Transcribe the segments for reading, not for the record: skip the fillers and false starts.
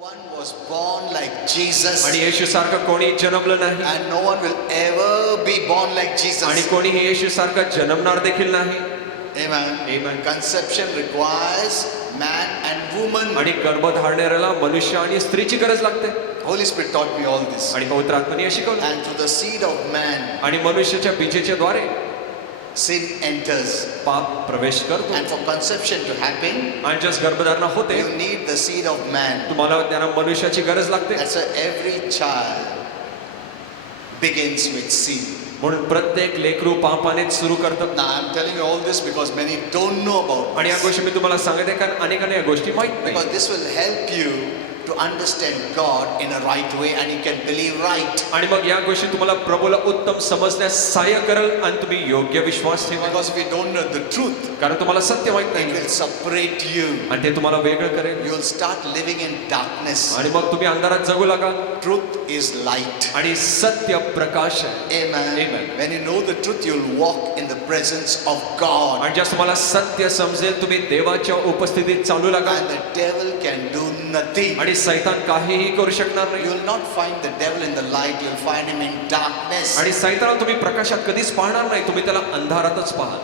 one was born like Jesus, आणि येशू सारखं कोणी जन्मलं नाही and no one will ever be born like Jesus. आणि कोणीही येशू सारखं जन्मणार देखील नाही. Amen. Amen. Conception requires man and woman. आणि गर्भधारणेला मनुष्य आणि स्त्रीची गरज लागते. Holy Spirit taught me all this. आणि पवित्र आत्म्याने हे शिकवलं. And through the seed of man, आणि मनुष्याच्या बीजेच्या द्वारे sin enters. पाप प्रवेश करतो. And for conception to happen, आणि जस गर्भधारणा होते you need the seed of man. तुम्हाला त्यांना मनुष्याची गरज लागते. That's why every child begins with sin. म्हणून प्रत्येक लेकरू पापानेच सुरू करतं. Now I'm telling you all this because many don't know about आणि या this. गोष्टी मी तुम्हाला सांगते कारण अनेकांना या गोष्टी माहित Because नाही. this will help you to understand God in a right way and you can believe right. आणि मग या गोष्टी तुम्हाला प्रभूला उत्तम समजण्यास सहाय्य करेल आणि तुम्ही योग्य विश्वास ठेवा. Because if you don't know the truth, कारण तुम्हाला सत्य माहित it नाही will separate you. आणि ते तुम्हाला वेगळं करेल You will start living in darkness. आणि मग तुम्ही अंधारात जगू लागाल. Truth is light. आणि सत्य प्रकाश आहे. Amen. Amen. When you know the truth, you'll walk in the presence of God. आणि ज्या तुम्हाला सत्य समजेल तुम्ही देवाच्या उपस्थितीत चालू लागाल And the devil can do nothing. आणि सैतान काहीही करू शकणार You नाही. will not find the devil in the light, you'll find him in darkness. आणि सैतानाला तुम्ही प्रकाशात कधीच पाहणार नाही, तुम्ही त्याला अंधारातच पाहाल.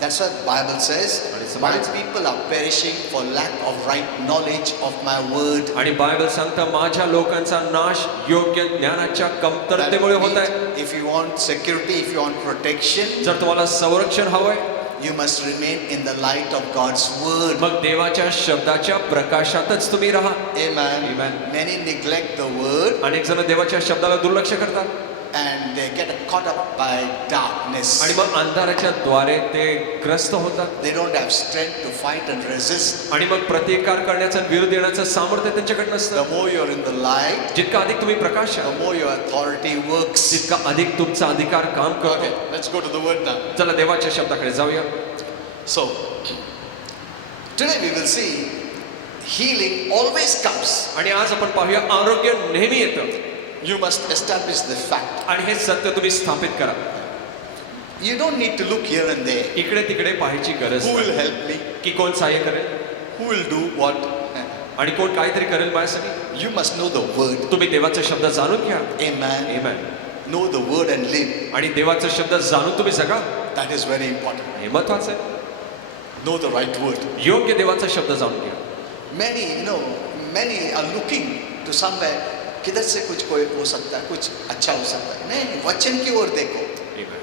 That's what the Bible says. And it's My amazing. people are perishing for lack of right knowledge of my word. आणि बायबल सांगतं माझ्या लोकांचा नाश योग्य ज्ञानाच्या That कमतरतेमुळे होत आहे. means if you want security, if you want protection, जर तुम्हाला संरक्षण हवंय you must remain in the light of God's word. मग देवाच्या शब्दाच्या प्रकाशातच तुम्ही राहा. Amen. Amen. Many neglect the word अनेक जण देवाच्या शब्दाला दुर्लक्ष करतात and they get caught up by darkness. आणि मग अंधाराच्या द्वारे ते ग्रस्त होतात They don't have strength to fight and resist. आणि मग प्रतिकार करण्याचं विरोध देण्याचं सामर्थ्य त्यांच्याकडे The नसतं. more you're in the light, जितका अधिक तुम्ही प्रकाश the आहात more your authority works. तितका अधिक तुमचा अधिकार काम Okay, करतो. let's go to the word now. चला देवाच्या शब्दाकडे जाऊया. So, today we will see healing always comes. आणि आज आपण पाहूया आरोग्य नेहमी येतं You must establish the fact. आणि हे सत्य तुम्ही स्थापित करा. You don't need to look here and there. इकडे तिकडे पाहायची गरज Who will नाही. help me? की कोण सहाय्य करेल Who will do what? आणि कोण काहीतरी करेल माझ्यासाठी. You must know the word. तुम्ही देवाचा शब्द जाणून घ्या. Amen. Amen. Know the word and live. आणि देवाचा शब्द जाणून तुम्ही जगा. That is very important. हे महत्वाचं आहे. Know the right word. योग्य देवाचा शब्द जाणून घ्या. Many are looking to somewhere. किधर से कुछ कोई हो सकता है, कुछ अच्छा हो सकता है. नहीं, वचन की ओर देखो. Amen.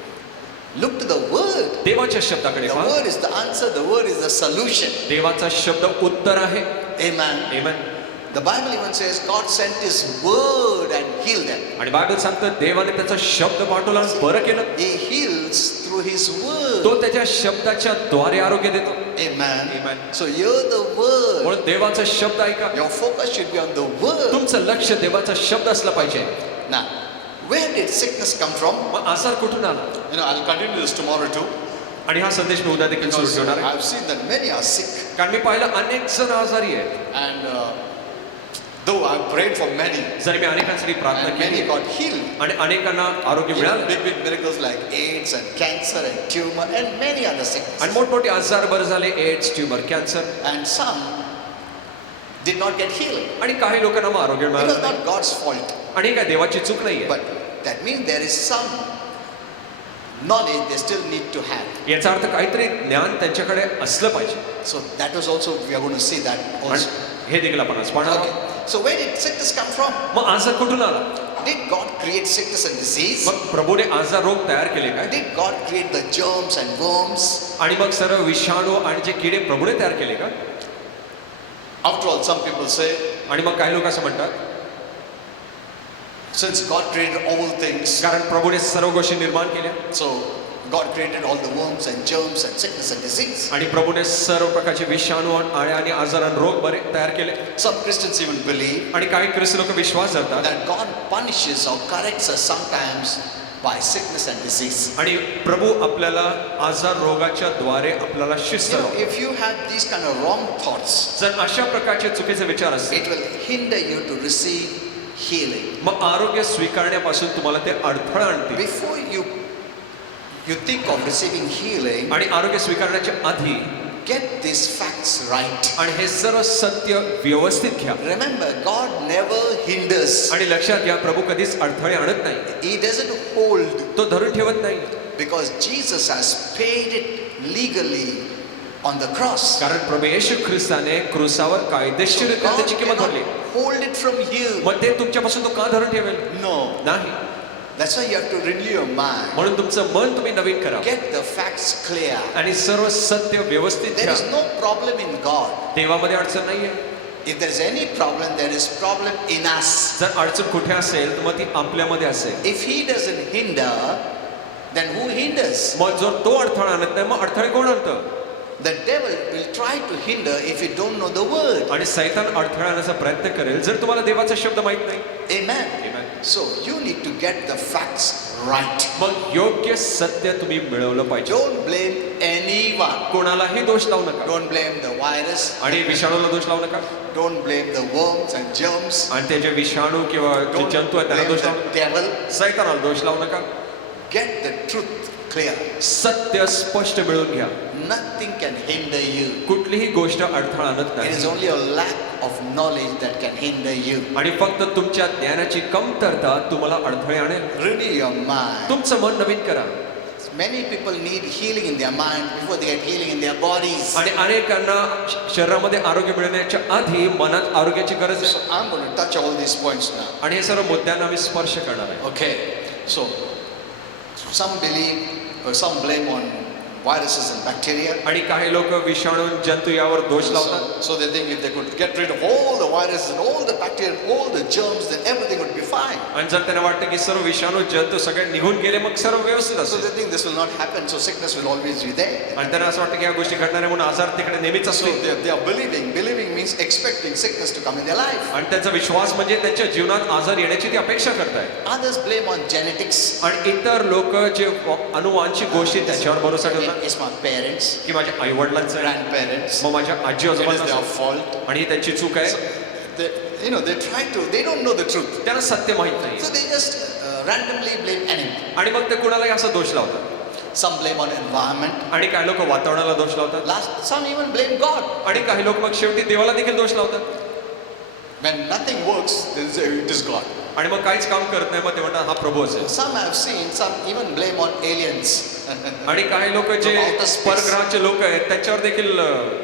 Look to the word. देवाच्या शब्दाकडे The पहा. word is the answer. The word is the solution. देवाचा शब्द उत्तर आहे. Amen. Amen. The Bible even says God sent His word and healed them. आणि बायबल सांगतं देवाने त्याचा शब्द पाठवला आणि बरं केलं. He heals through His word. तो त्याच्या शब्दाच्या द्वारे आरोग्य देतो. Amen. Amen. So hear the word. म्हणून देवाचा शब्द ऐका. Your focus should be on the word. तुमचं लक्ष देवाचा शब्द असलं पाहिजे. Now, where did sickness come from? मग आजार कुठून आला. I'll continue this tomorrow too. आणि हा संदेश मी उद्या देखील सुरू Because ठेवणार आहे. I've seen that many are sick. कारण मी पाहिलं अनेक जण आजारी आहेत. And though I've prayed for many, जरी मी अनेकांसाठी प्रार्थना and many केली got healed. आणि अनेकांना आरोग्य मिळालं Big miracles like AIDS and cancer and tumor and many other sicknesses. आणि मोठमोठे आजार बरे झाले. AIDS, tumour, cancer And some did not get healed. आणि काही लोकांना मग आरोग्य It was मिळालं नाही. not God's fault. आणि ही काय देवाची चूक नाहीये. But that means there is some knowledge they still need to have. याचा अर्थ काहीतरी ज्ञान त्यांच्याकडे असलं पाहिजे. So that was also, we are going to see that आणि also. हे देखील आपण आज पाहणार आहोत. Okay. So where did sickness come from? मग आजार कुठून आला. Did God create sickness and disease? मग प्रभूने आजार रोग तयार केले काय. Did God create the germs and worms? आणि मग सर्व विषाणू आणि जे किडे प्रभूने तयार केले का. After all, some people say, आणि मग काही लोक असं म्हणतात since God created all things, कारण प्रभूने सर्व गोष्टी निर्माण केल्या. so God created all the worms and germs and sickness and disease. आणि प्रभूने सर्व प्रकारचे विषाणू आळ्या आणि आजार आणि रोग बरे तयार केले. Some Christians even believe आणि काही ख्रिस्ती लोक विश्वास धरतात that God punishes or corrects us sometimes by sickness and disease. आणि प्रभू आपल्याला आजार रोगाच्या द्वारे आपल्याला शिस्त लावतो. If you have these kind of wrong thoughts, जर अशा प्रकारचे चुकीचे विचार असतील it will hinder you to receive healing. मग आरोग्य स्वीकारण्यापासून तुम्हाला ते अडथळा आणतील. Before you think of receiving healing, आणि आरोग्य स्वीकारण्याच्या आधी get these facts right. आणि हे सर्व सत्य व्यवस्थित घ्या. Remember, God never hinders. आणि लक्षात घ्या, प्रभू कधीच अडथळे आणत नाही. He doesn't hold, तो धरून ठेवत नाही. because Jesus has paid it legally on the cross. कारण प्रभू येशू ख्रिस्ताने क्रूसावर कायदेशीररित्या God त्याची किंमत भरली. cannot hold it from you. मग ते तुमच्यापासून तो का धरून ठेवेल? No. नाही. That's why you have to renew your mind. म्हणून तुमचं मन तुम्ही नवीन करा Get the facts clear. आणि सर्व सत्य व्यवस्थित There घ्या. is no problem in God. देवामध्ये अडचण नाहीये. If there is any problem, there is problem in us. जर अडचण कुठे असेल तर मग ती आपल्यामध्ये असेल. If He doesn't hinder, then who hinders? मग जर तो अडथळा आणत नाही, मग अडथळे कोण आणतं? The devil will try to hinder if you don't know the word. आणि सैतान अडथळा आणण्याचा प्रयत्न करेल जर तुम्हाला देवाचा शब्द माहित नाही. Amen. Amen. So you need to get the facts right. मग योग्य सत्य तुम्ही मिळवलं पाहिजे. Don't blame anyone. कोणालाही दोष लावू नका. Don't blame the virus. आणि विषाणूला दोष लावू नका. Don't blame the worms and germs. आणि ते जे विषाणू किंवा जे Don't जंतू आहेत त्यांना blame दोष लावू the नका. devil. सैतानाला दोष लावू नका. Get the truth clear. सत्य स्पष्ट मिळवून घ्या. Nothing can hinder you. कुठलीही गोष्ट अडथळा आणत It नाही. is only a lack of knowledge that can hinder you. आणि फक्त तुमच्या ज्ञानाची कमतरता तुम्हाला अडथळे आणेल. Renew your mind. तुमचं मन नवीन करा. Many people need healing in their mind before they get healing in their bodies. आणि अनेकांना शरीरामध्ये आरोग्य मिळण्याच्या आधी मनात आरोग्याची गरज So आहे. I'm going to touch all these points now. आणि हे सर्व मुद्द्यांना मी स्पर्श करणार आहे. Okay. So some believe or some blame on viruses and bacteria. आणि काही लोक विषाणू जंतू यावर दोष लावतात. So they think if they could get rid of all the viruses and all the bacteria and all the germs, then everything would be fine. आणि जर त्यांना वाटतं की सर्व विषाणू जंतू सगळे निघून गेले मग सर्व व्यवस्थित So असेल. they think this will not happen, so sickness will always be there. आणि त्यांना असं वाटतं की या गोष्टी घडणार आहे म्हणून आजार तिकडे नेहमीच So असतो. they are believing. Believing means expecting sickness to come in their life. आणि त्यांचा विश्वास म्हणजे त्यांच्या जीवनात आजार येण्याची ती अपेक्षा करतायत. Others blame on genetics. आणि इतर लोक जे अनुवांशिक गोष्टी त्याच्यावर भरोसा ठेवतात It's my parents, की माझ्या आई वडिलांचं आहे, grandparents. मग माझ्या आजी It is their आजोबांचं fault. आणि ही त्यांची चूक आहे. They, they try to. They don't know the truth. त्यांना सत्य माहित नाही So they just randomly blame anything. आणि मग ते कुणालाही असा दोष लावतात. Some blame on environment. आणि काही लोक वातावरणाला दोष लावतात. Some even blame God. आणि काही लोक मग शेवटी देवाला देखील दोष लावतात. When nothing works, they say it is God. आणि मग काहीच काम करत नाही, मग ते म्हणतात हा प्रभू असेल. Some have seen, some even blame on aliens. आणि काही लोक जे From outer space. परग्रहाचे लोक आहेत त्यांच्यावर देखील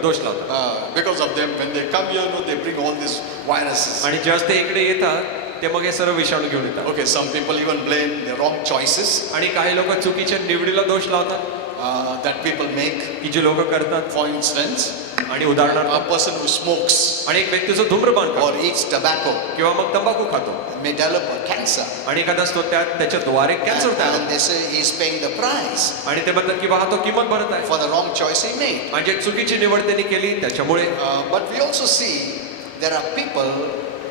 दोष लावतात. Because of them, when they come here, they bring all these viruses. आणि जेव्हा ते इकडे येतात ते मग हे सर्व विषाणू घेऊन येतात. Okay, some people even blame the wrong choices आणि काही लोक चुकीच्या निवडीला दोष लावतात that people make. की जे लोक करतात. For instance, आणि a उदाहरणार्थ person who smokes आणि एक व्यक्ती जो धूम्रपान or करतो eats tobacco किंवा मग तंबाखू खातो may develop a cancer. आणि एखादा असतो त्याच्याद्वारे कॅन्सर तयार And होतो. they say he's paying the price आणि ते म्हणतात की हा तो किंमत भरत आहे for the wrong choice he made. आणि जे चुकीची निवड त्यांनी केली त्याच्यामुळे. But we also see there are people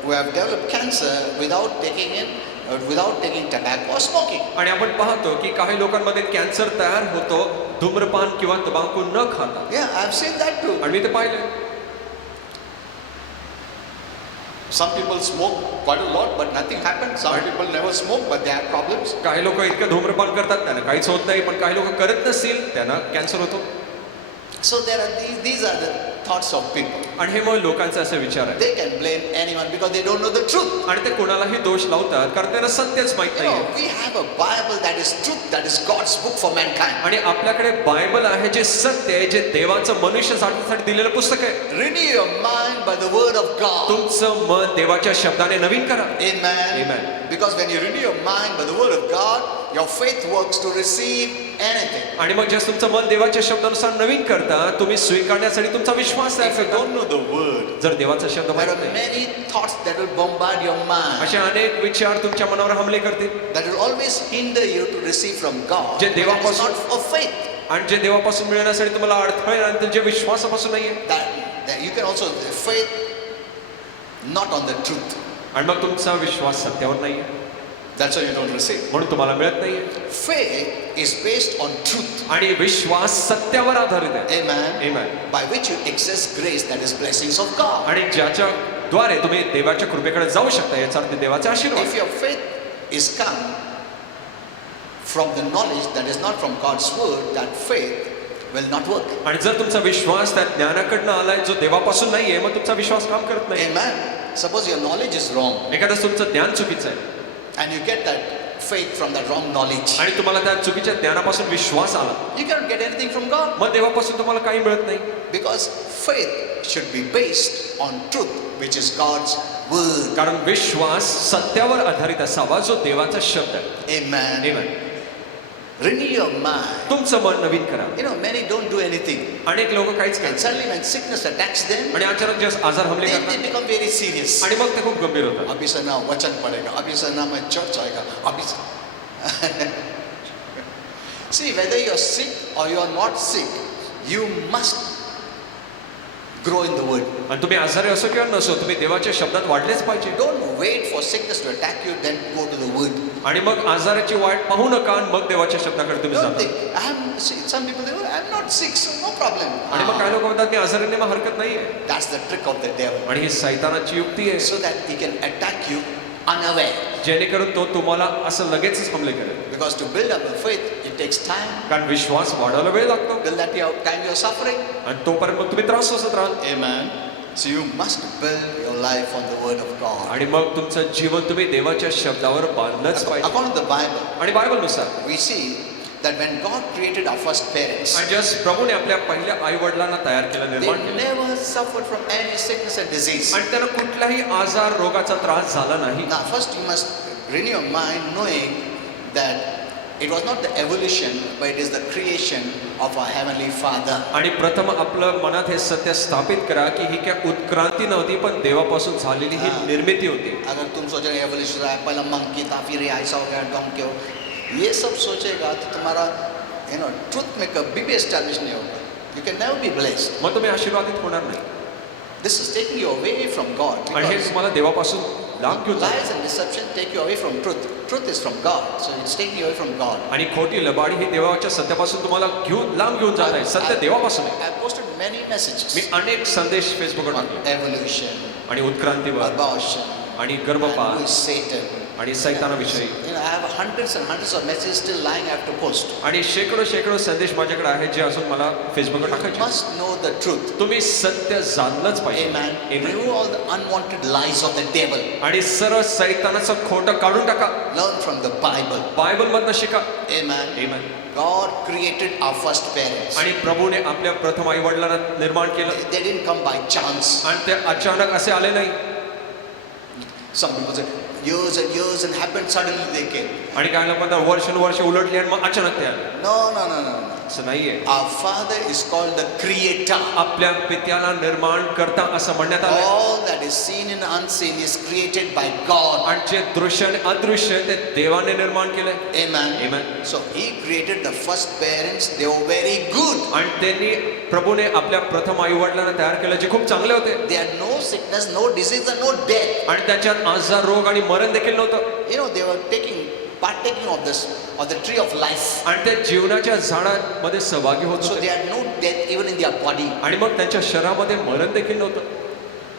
who have developed cancer without taking tobacco or smoking. आणि आपण पाहतो की काही लोकांमध्ये कॅन्सर तयार होतो धूम्रपान किंवा तंबाखू न खाता. Yeah, I've seen that too. आणि मी ते पाहिलं. Some people smoke quite a lot, but nothing happens. Some people never smoke, but they have problems. काही लोक इतकं धूम्रपान करतात त्यांना काहीच होत नाही, पण काही लोक करत नसतील त्यांना कॅन्सर होतो. So there are these are the thoughts of people. आणि हे मग लोकांचे असे विचार आहे. They can blame anyone because they don't know the truth. आणि ते कोणालाही दोष लावतात कारण त्यांना सत्यच माहित नाही. We have a Bible that is truth, that is God's book for mankind. आणि आपल्याकडे बायबल आहे जे सत्य आहे, जे देवाचं मनुष्य साठी दिलेलं पुस्तक आहे. Renew your mind by the word of God. तुमचं मन देवाच्या शब्दाने नवीन करा. Amen. Amen. Because when you renew your mind by the word of God, your faith works to receive anything. आणि मग जे तुमचं मन देवाच्या शब्दानुसार नवीन करता तुम्ही स्वीकारण्यासाठी तुमचा विश्वास तयार If you करता. don't know the word, जर देवाचा शब्द there माहित are नाही many thoughts that will bombard your mind, असे अनेक विचार तुमच्या मनावर हमले करतील that will always hinder you to receive from God. जे That is देवापासून- not of faith. आणि जे देवापासून मिळण्यासाठी तुम्हाला अडथळे आणतील जे विश्वासापासून नाहीये. That you can also faith not on the truth. आणि मग तुमचा विश्वास सत्यावर नाहीये That's why you don't receive. म्हणून तुम्हाला मिळत नाहीये. Faith is based on truth. आणि विश्वास सत्यावर आधारित आहे. Amen. Amen. By which you access grace, that is blessings of God. आणि ज्याच्या द्वारे तुम्ही देवाच्या कृपेकडे जाऊ शकता याचा अर्थ देवाचा आशीर्वाद. If your faith is come from the knowledge that is not from God's word, that faith will not work. आणि जर तुमचा विश्वास त्या ज्ञानाकडनं आलाय जो देवापासून नाहीये, मग तुमचा विश्वास काम करत नाही. Amen. Suppose your knowledge is wrong एखादं तुमचं ज्ञान चुकीचं आहे and you get that faith from that wrong knowledge. आणि तुम्हाला त्या चुकीच्या ज्ञानापासून विश्वास आला, You cannot get anything from God मग देवापासून तुम्हाला काही मिळत नाही. because faith should be based on truth, which is God's word. कारण विश्वास सत्यावर आधारित असावा जो देवाचा शब्द आहे. Amen. Amen. Renew your mind. तुमचं मन नवीन करा. You know, many don't do anything. अनेक लोक काहीच And करत suddenly when sickness attacks them, आणि अचानक जे आजार हमले they करतात become very serious. आणि मग ते खूप गंभीर होतात. अभी से ना वचन पड़ेगा, अभी से ना मैं चर्च आएगा, अभी से. See, whether you're sick or you're not sick, you must grow in the word. आणि तुम्ही आजारी असो किंवा नसो, तुम्ही देवाच्या शब्दात वाढलेच पाहिजे. Don't wait for sickness to attack you, then go to the word. आणि मग आजाराची वाट पाहू नका आणि मग देवाच्या शब्दाकडे तुम्ही Don't जा. think, some people say, oh, I'm not sick, so no problem. आणि मग काही लोक म्हणतात मी आजारी नाही, मग हरकत नाहीये. That's the trick of the devil. आणि ही सैतानाची युक्ती आहे, So that he can attack you unaware. जेणेकरून तो तुम्हाला असं लगेचच हमले करेल. Because to build up a faith, it takes time. कारण विश्वास वाढवायला वेळ लागतो Till that time you're suffering. आणि तोपर्यंत मग तुम्ही त्रास सोसत राहाल. Amen. So you must build your life on the word of God. आणि मग तुमचं जीवन तुम्ही देवाच्या शब्दावर बांधलंच पाहिजे. According to the Bible, आणि बायबलनुसार we see that when God created our first parents, आणि जस्ट प्रभूने आपल्या पहिल्या आई वडिलांना तयार केलं, they निर्माण केलं never suffered from any sickness and disease. आणि त्यांना कुठलाही आजार रोगाचा त्रास झाला नाही. Now, first you must renew your mind knowing that it was not the evolution, but it is the creation of our Heavenly Father. आणि प्रथम आपलं मनात हे सत्य स्थापित करा की ही काय उत्क्रांती नव्हती, पण देवापासून झालेली ही निर्मिती होती. अगर तुम सोच रहे एवोल्यूशन है, पहला मंकी था, फिर ये ऐसा हो गया, डोंकी हो, ये सब सोचेगा तो तुम्हारा ट्रुथ में कभी भी एस्टैब्लिश नहीं होगा. You can never be blessed. मग तुम्ही आशीर्वादित होणार नाही. This is taking you away from God. आणि हे Because तुम्हाला देवापासून लांब घेऊन जाईल. lies and deception take you away from truth. Truth is from God, so it's taking you away from God. आणि खोटी लबाडी ही देवाच्या सत्यापासून तुम्हाला लांब घेऊन जात आहे. सत्य देवापासून आहे. I posted many messages. मी अनेक संदेश फेसबुकवर टाकले Evolution, आणि उत्क्रांतीवर abortion, आणि and गर्भपात who is Satan. आणि सैतानाविषयी You know, I have hundreds and hundreds of messages still lying I have to post. आणि शेकडो संदेश माझ्याकडे आहेत जे अजून मला फेसबुकवर You टाकायचे. must know the truth. तुम्ही सत्य जाणलंच पाहिजे. Amen. Amen. Remove all the unwanted lies of the devil. आणि सरळ सैतानाचं खोटं काढून टाका. Learn from the Bible. Bible मधनं शिका. Amen. Amen. God created our first parents. आणि प्रभूने आपल्या प्रथम आई वडिलांना निर्माण केलं They didn't come by chance. आणि ते अचानक असे आले नाही. Some people say years and happened suddenly they came. आणि काय लोक म्हणतात वर्ष उलटली आणि मग अचानक ते आले. No. असं नाहीये. Our Father is called the Creator. आपल्या पित्याला निर्माण करता असं म्हणण्यात आलं. All that is seen and unseen is created by God. आणि जे दृश्य आणि अदृश्य ते देवाने निर्माण केलंय. Amen. Amen. So He created the first parents. They were very good. आणि त्यांनी प्रभूने आपल्या प्रथम आई वडिलांना तयार केलं जे खूप चांगले होते. They had no sickness, no disease, and no death. आणि त्याच्यात आजार रोग आणि मरण देखील नव्हतं. You know, they were partaking of the tree of life. आणि त्या जीवनाच्या झाडामध्ये सहभागी होत So they होते. had no death even in their body. आणि मग त्यांच्या शरीरामध्ये मरण देखील नव्हतं.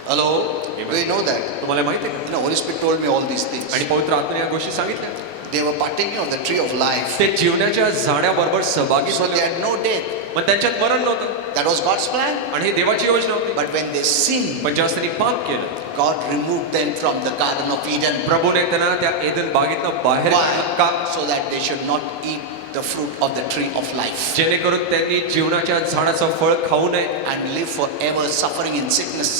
Hello? Amen. Do you know that? तुम्हाला माहिती आहे का? You know, Holy Spirit told me all these things. आणि पवित्र आत्म्याने या गोष्टी सांगितल्या. They were partaking of the tree of life. ते जीवनाच्या झाडाबरोबर सहभागी So they झाले. had no death. मग त्यांच्यात मरण नव्हतं. That was God's plan. आणि ही देवाची योजना होती. But when they sinned, पण जेव्हा त्यांनी पाप केलं, God removed them from the Garden of Eden. प्रभूने त्यांना त्या एदन बागेतनं बाहेर काढलं. का? Why? So that they should not eat the fruit of the tree of life जेणेकरून त्यांनी जीवनाच्या झाडाचं फळ खाऊ नये and live forever suffering in sickness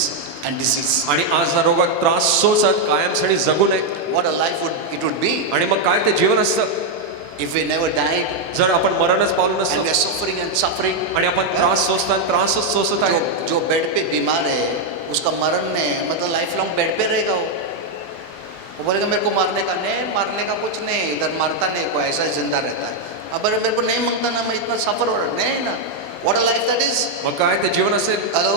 and disease. आणि आजार रोगात त्रास सोसत कायमसाठी जगू नये. What a life it would be आणि मग काय ते जीवन असतं if we never died जर आपण मरणच पावलं and we नसतं are suffering and suffering. आणि आपण त्रास त्रासच सोसत आहे. जो बेड पे बीमार है उसका मरण नहीं, मतलब लाइफ लॉन्ग बेड पे रहेगा वो बोलेगा मेरे को मारने का कुछ नहीं, इधर मारता नहीं कोई, ऐसा ही जिंदा रहता है. अब अरे मेरे को नहीं मांगता ना, मैं इतना सफर हो रहा नहीं ना. What a life that is. मग काय ते जीवन असेल. Hello?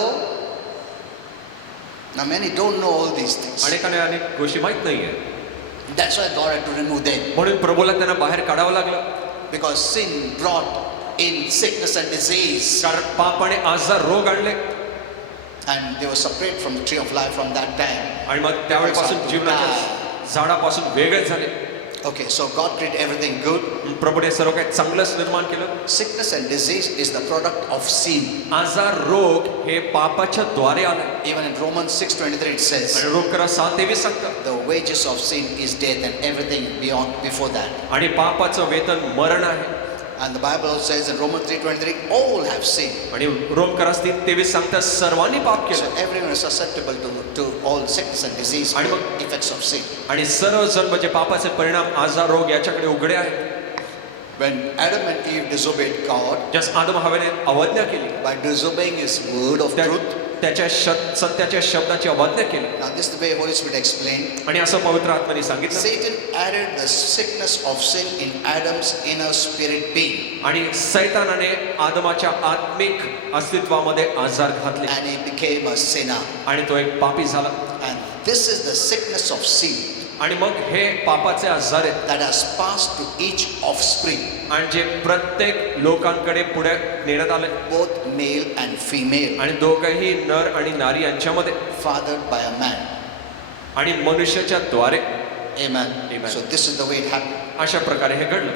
Now many don't know all these things. अनेक गोष्टी माहित नाहीये. That's why God had to remove them. म्हणून प्रभूला त्यांना बाहेर काढावं लागलं. Because sin brought in sickness and disease. कारण पापाने आजार रोग आणले. And they were separate from the tree of life from that time. आणि मग त्यावेळेपासून जीवनाच्या झाडापासून वेगळे झाले. Okay, so God created everything good. प्रभूने सर्व काही चांगलंच निर्माण केलं. Sickness and disease is the product of sin. आजार रोग हे पापाच्या द्वारे आले. Even in Romans 6:23 it says, आणि रोमकरा 6:23 सांगतात. the wages of sin is death, and everything before that. आणि पापाचं वेतन मरण आहे. And the Bible also says in Romans 3:23, all have sinned. आणि रोमकरा 3:23 सांगतात सर्वांनी पाप So केलं. everyone is susceptible to all sickness and disease, आणि all मग- effects of sin. आणि सर्व जण म्हणजे पापाचे परिणाम आजार रोग याच्याकडे उघडे आहेत. When Adam and Eve disobeyed God ज्यास आदम हवेने अवज्ञा केली, by disobeying His word of truth, त्याच्या सत्याच्या शब्दाची अवज्ञा केली. now this is the way Holy Spirit explained. आणि असं पवित्र आत्म्याने सांगितलं. Satan added the sickness of sin in Adam's inner spirit being, आणि सैतानाने आदमाच्या आत्मिक अस्तित्वामध्ये आजार घातले and he became a sinner. आणि तो एक पापी झाला. And this is the sickness of sin आणि मग हे पापाचे आजार आहेत that has passed to each offspring, आणि जे प्रत्येक लोकांकडे पुढे नेण्यात आले, both male and female, आणि दोघंही नर आणि नारी यांच्यामध्ये fathered by a man. आणि मनुष्याच्या द्वारे. Amen. Amen. So this is the way it happened. अशा प्रकारे हे घडलं.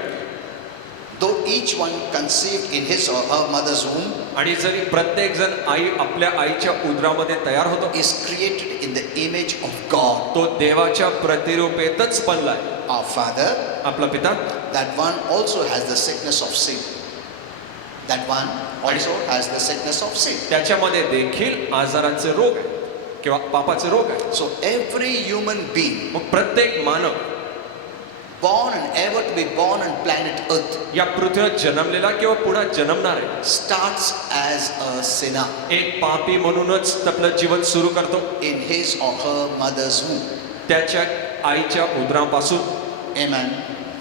Though each one conceived in his or her mother's womb आणि जरी प्रत्येक जण आपल्या आईच्या उदरामध्ये तयार होतो, is created in the image of God, तो देवाच्या प्रतिरूपेतच बनलाय. our Father, आपला पिता, that one also has the sickness of sin. That one also has the sickness of sin. त्याच्यामध्ये देखील आजाराचे रोग आहे किंवा पापाचे रोग आहे. So every human being मग प्रत्येक मानव born and ever to be born on planet Earth या पृथ्वीवर जन्मलेला किंवा पुढे जन्मणार आहे, starts as a sinner एक पापी म्हणूनच आपलं जीवन सुरू करतो in his or her mother's womb. त्याच्या आईच्या उदरापासून. Amen.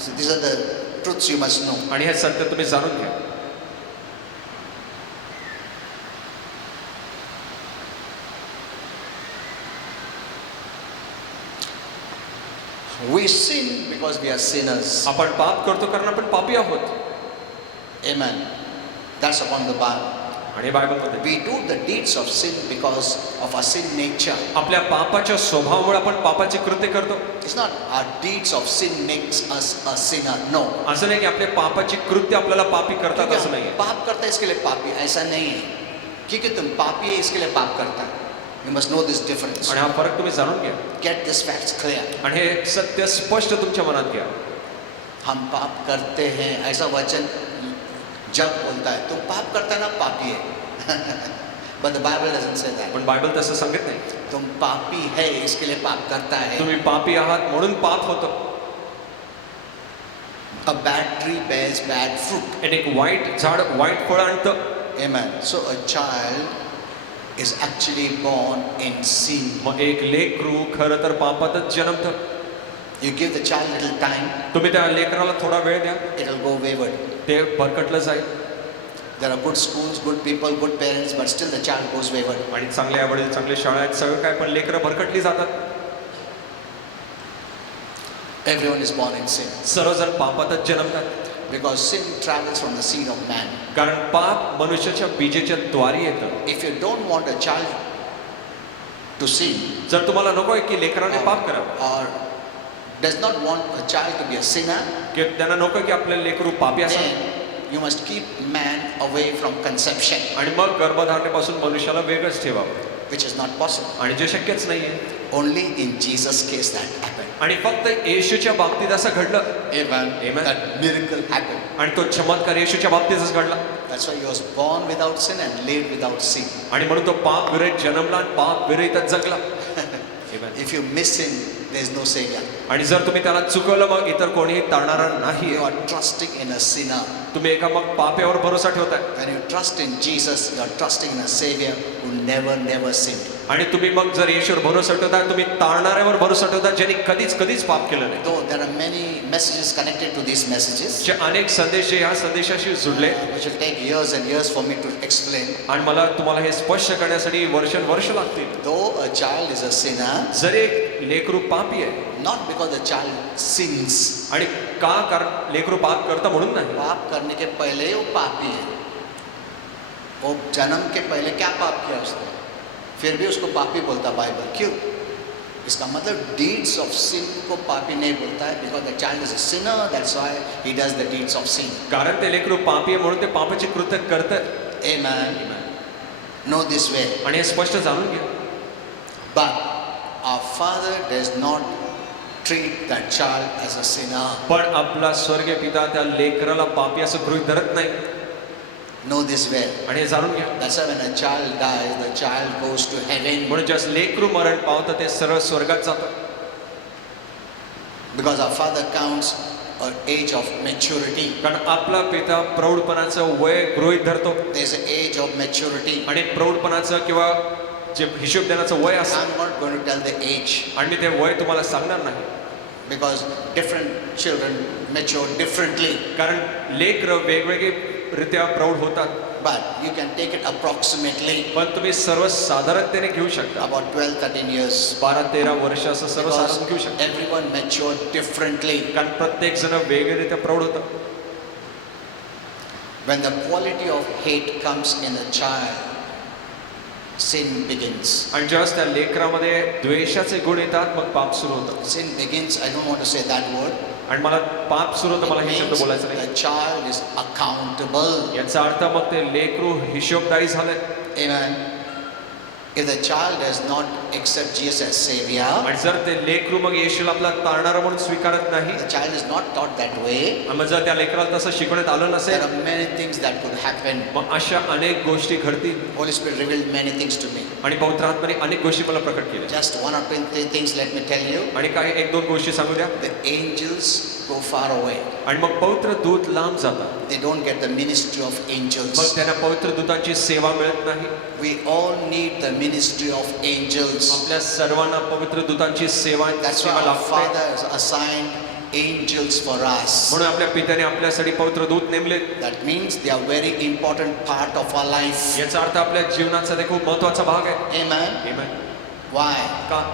So these are the truths you must know. आणि हे सत्य तुम्ही जाणून घ्या. We sin because we are sinners. आपण पाप करतो कारण आपण पापी आहोत. Amen. That's upon the Bible. आणि बायबलमध्ये We do the deeds of sin because of our sin nature. आपल्या पापाच्या स्वभावामुळे आपण पापाची कृत्य करतो. It's not our deeds of sin makes us a sinner. No. असं नाही की आपले पापाची कृत्य आपल्याला पापी करतात, असं क्योंकि नाहीये. पाप करता है इसके लिए पापी, ऐसा नहीं है. क्योंकि तुम पापी है इसके लिए पाप करता है. You must know this difference. आणि हा फरक तुम्ही जाणून घ्या. Get this facts clear. आणि हे सत्य स्पष्ट तुमच्या मनात घ्या. हम पाप करते हैं ऐसा वचन जग बोलता है, तुम पाप करता है ना, पापी है. But the Bible doesn't say that. पण बायबल तसं सांगत नाही. तुम पापी है इसके लिए पाप करता है. तुम्ही पापी आहात म्हणून पाप होतं. A bad tree bears bad fruit. आणि एक वाईट झाड वाईट फळ आणतं. Amen. So a child is actually born in sin. मग एक लेकरू खरं तर पापातच जन्मतं. You give the child little time, तुम्ही त्या लेकराला थोडा वेळ द्या, it'll go wayward. ते भरकटलं जाईल. There are good schools, good people, good parents, but still the child goes wayward. आणि चांगले आवडील चांगले शाळा आहेत सगळं काय, पण लेकरं भरकटली जातात. Everyone is born in sin सर्वजण पापातच जन्मतात. because sin travels from the seed of man. कारण पाप मनुष्याच्या बीजेच्या द्वारे येतं. If you don't want a child to sin जर तुम्हाला नको आहे की लेकराने पाप करावं, or does not want a child to be a sinner, की त्यांना नको की आपलं लेकरू पापी असावं, then you must keep man away from conception, आणि मग गर्भधारणेपासून मनुष्याला वेगळंच ठेवावं, which is not possible. आणि जे शक्यच नाहीये. Only in Jesus' case that happened. आणि फक्त येशूच्या बाबतीत असं घडलं. Amen. Amen. That miracle happened. आणि तो चमत्कार येशूच्या बाबतीतच घडला. That's why he was born without sin and lived without sin. आणि म्हणून तो पाप विरहित जन्मला आणि पाप विरहितच जगला. Amen. If you miss him, there is no savior. आणि जर तुम्ही त्याला चुकवलं मग इतर कोणीही तारणारा नाही. You are trusting in a sinner. तुम्ही एका मग पाप्यावर भरोसा ठेवताय. When you trust in Jesus, you are trusting in a savior who never sinned. आणि तुम्ही मग जर येशूवर भरोसा ठेवता, तुम्ही तारणाऱ्यावर भरोसा ठेवता ज्यांनी कधीच पाप केलं नाही. Though there are many messages connected to these messages, जे अनेक संदेश जे ह्या संदेशाशी जुडले, which will take years and years for me to explain. आणि मला तुम्हाला हे स्पष्ट करण्यासाठी वर्ष लागतील. Though a child is a sinner, जर एक लेकरू पापी आहे, not because the child sins. आणि कारण लेकरू पाप करता म्हणून नाही. पाप करने के पहले ही वो पापी है. वो जन्म के पहले क्या पाप किया उसने, फिर भी उसको पापी बोलता बाइबल. क्यों? इसका मतलब deeds of sin को पापी नहीं बोलता है, because the child is a sinner, that's why he does the deeds of sin. कारण ते लेकरू पापी आहे म्हणून ते पापाची कृत्य करतात. Amen. Know this way. आणि हे स्पष्ट जाणून घ्या. But our Father does not treat that child as a sinner. पण आपला स्वर्गीय पिता त्या लेकराला पापी असं गृहीत धरत नाही. Know this way. आणि हे जाणून घ्या. That's why when a child dies, the child goes to heaven. म्हणून ज्यास लेकरू मरण पावतं ते सरळ स्वर्गात जातं. Because our Father counts an age of maturity. कारण आपला पिता प्रौढपणाचं वय गृहीत धरतो. There's an age of maturity. आणि प्रौढपणाचं किंवा जे हिशोब देण्याचं वय असतं. I'm not going to tell the age. आणि मी ते वय तुम्हाला सांगणार नाही. Because different children mature differently. कारण लेकरं वेगवेगळी रित्या प्रौढ होतात. But you can take it approximately पण तुम्ही सर्वसाधारणतेने घेऊ शकता. about 12-13 years. 12-13 वर्ष असं Because सर्वसाधारण घेऊ शकता. everyone matured differently. कारण प्रत्येक जण वेगळीरित्या प्रौढ होतं. When the quality of hate comes in a child, sin begins. आणि जेव्हा त्या लेकरामध्ये द्वेषाचे गुण येतात मग पाप सुरू होतं. Sin begins, I don't want to say that word. आणि मला पाप सुरू होतं, मला It हे शब्द means बोलायचं नाही. the child is accountable. याचा अर्थ मग ते लेकरू हिशोबदारी झालंय. Amen. If the child does not accept Jesus as Savior, आणि जर ते लेकरू मग येशूला आपला तारणारा म्हणून स्वीकारत नाही, the child is not taught that way, आणि मग जर त्या लेकराला तसं शिकवण्यात आलं there नसेल, are many things that could happen. मग अशा अनेक गोष्टी घडतील. Holy Spirit revealed many things to me. आणि पवित्र आत्म्याने अनेक गोष्टी मला प्रकट केल्या. Just one or two things let me tell you. आणि काही 1-2 गोष्टी सांगू द्या. The angels go far away. आणि मग पवित्र दूत लांब जातात. They don't get the ministry of angels. मग त्यांना पवित्र दूतांची सेवा मिळत नाही. We all need the ministry of angels. आपल्या सर्वांना पवित्र दूतांची सेवा That's why our लागते. Father has assigned angels for us. म्हणून आपल्या पित्याने आपल्यासाठी पवित्र दूत नेमले. That means they are very important part of our life. याचा अर्थ आपल्या जीवनाचा ते खूप महत्त्वाचा भाग आहे. Amen. Amen. Why? का?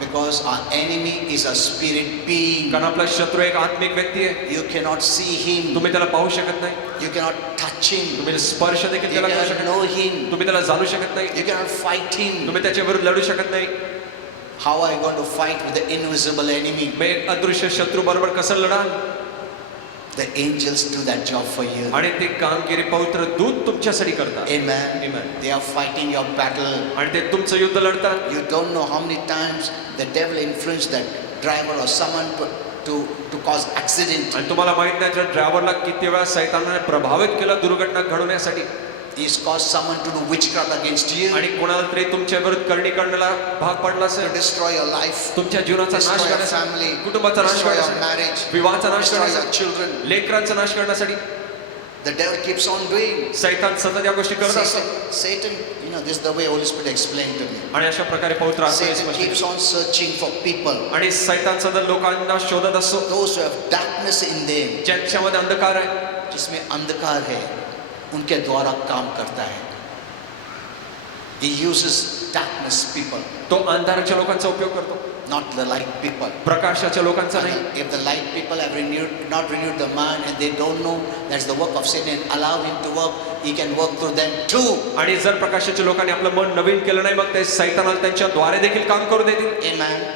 Because our enemy is a spirit being. कारण आपला शत्रू एक आत्मिक व्यक्ती आहे. You cannot see him. तुम्ही त्याला पाहू शकत नाही. You cannot touch him. तुम्ही स्पर्श देखील You त्याला करू cannot शकत know नाही. him. तुम्ही त्याला जाणू शकत नाही. You cannot fight him. तुम्ही त्याच्या विरुद्ध लढू शकत नाही. How are you going to fight with the invisible enemy? मग एक अदृश्य शत्रू बरोबर कसं लढाल? The angels do that job for you. आणि ते कामगिरी पवित्र दूत तुमच्यासाठी करतात. Amen. Amen. They are fighting your battle. आणि ते तुमचं युद्ध लढतात. You don't know how many times the devil influenced that driver or someone to cause accident. आणि तुम्हाला माहित नाही त्या ड्रायव्हरला किती वेळा सैतानाने प्रभावित केलं दुर्घटना घडवण्यासाठी. He's caused someone to do witchcraft against you, आणि कोणाला तरी तुमच्या विरुद्ध करणी करण्याला भाग पडला to असेल. destroy your life, तुमच्या जीवनाचा नाश destroy your करण्यासाठी, family, कुटुंबाचा नाश destroy your करण्यासाठी, marriage, विवाहाचा नाश destroy your करण्यासाठी, children. लेकरांचा नाश करण्यासाठी The devil keeps on doing. सैतान सतत या गोष्टी करत असतो. Satan, this is the way Holy Spirit explained to me. आणि अशा प्रकारे पवित्र आत्म्याने Satan स्पष्ट keeps केलं. on searching for people, आणि सैतान सतत लोकांना शोधत असतो those who have darkness in them. ज्यांच्यामध्ये अंधकार आहे, जिसमें अंधकार है, उनके द्वारा काम करता है. He uses darkness people, तो अंधाराच्या लोकांचा उपयोग करतो, not the light people. प्रकाशाच्या लोकांचा नाही. If the light people have not renewed the mind and they don't know that's the work of Satan, allow him to work, he can work through them too. आणि जर प्रकाशाच्या लोकांनी आपलं मन नवीन केलं नाही मग ते सैतानाला त्यांच्या द्वारे देखील काम करू देतील. Amen.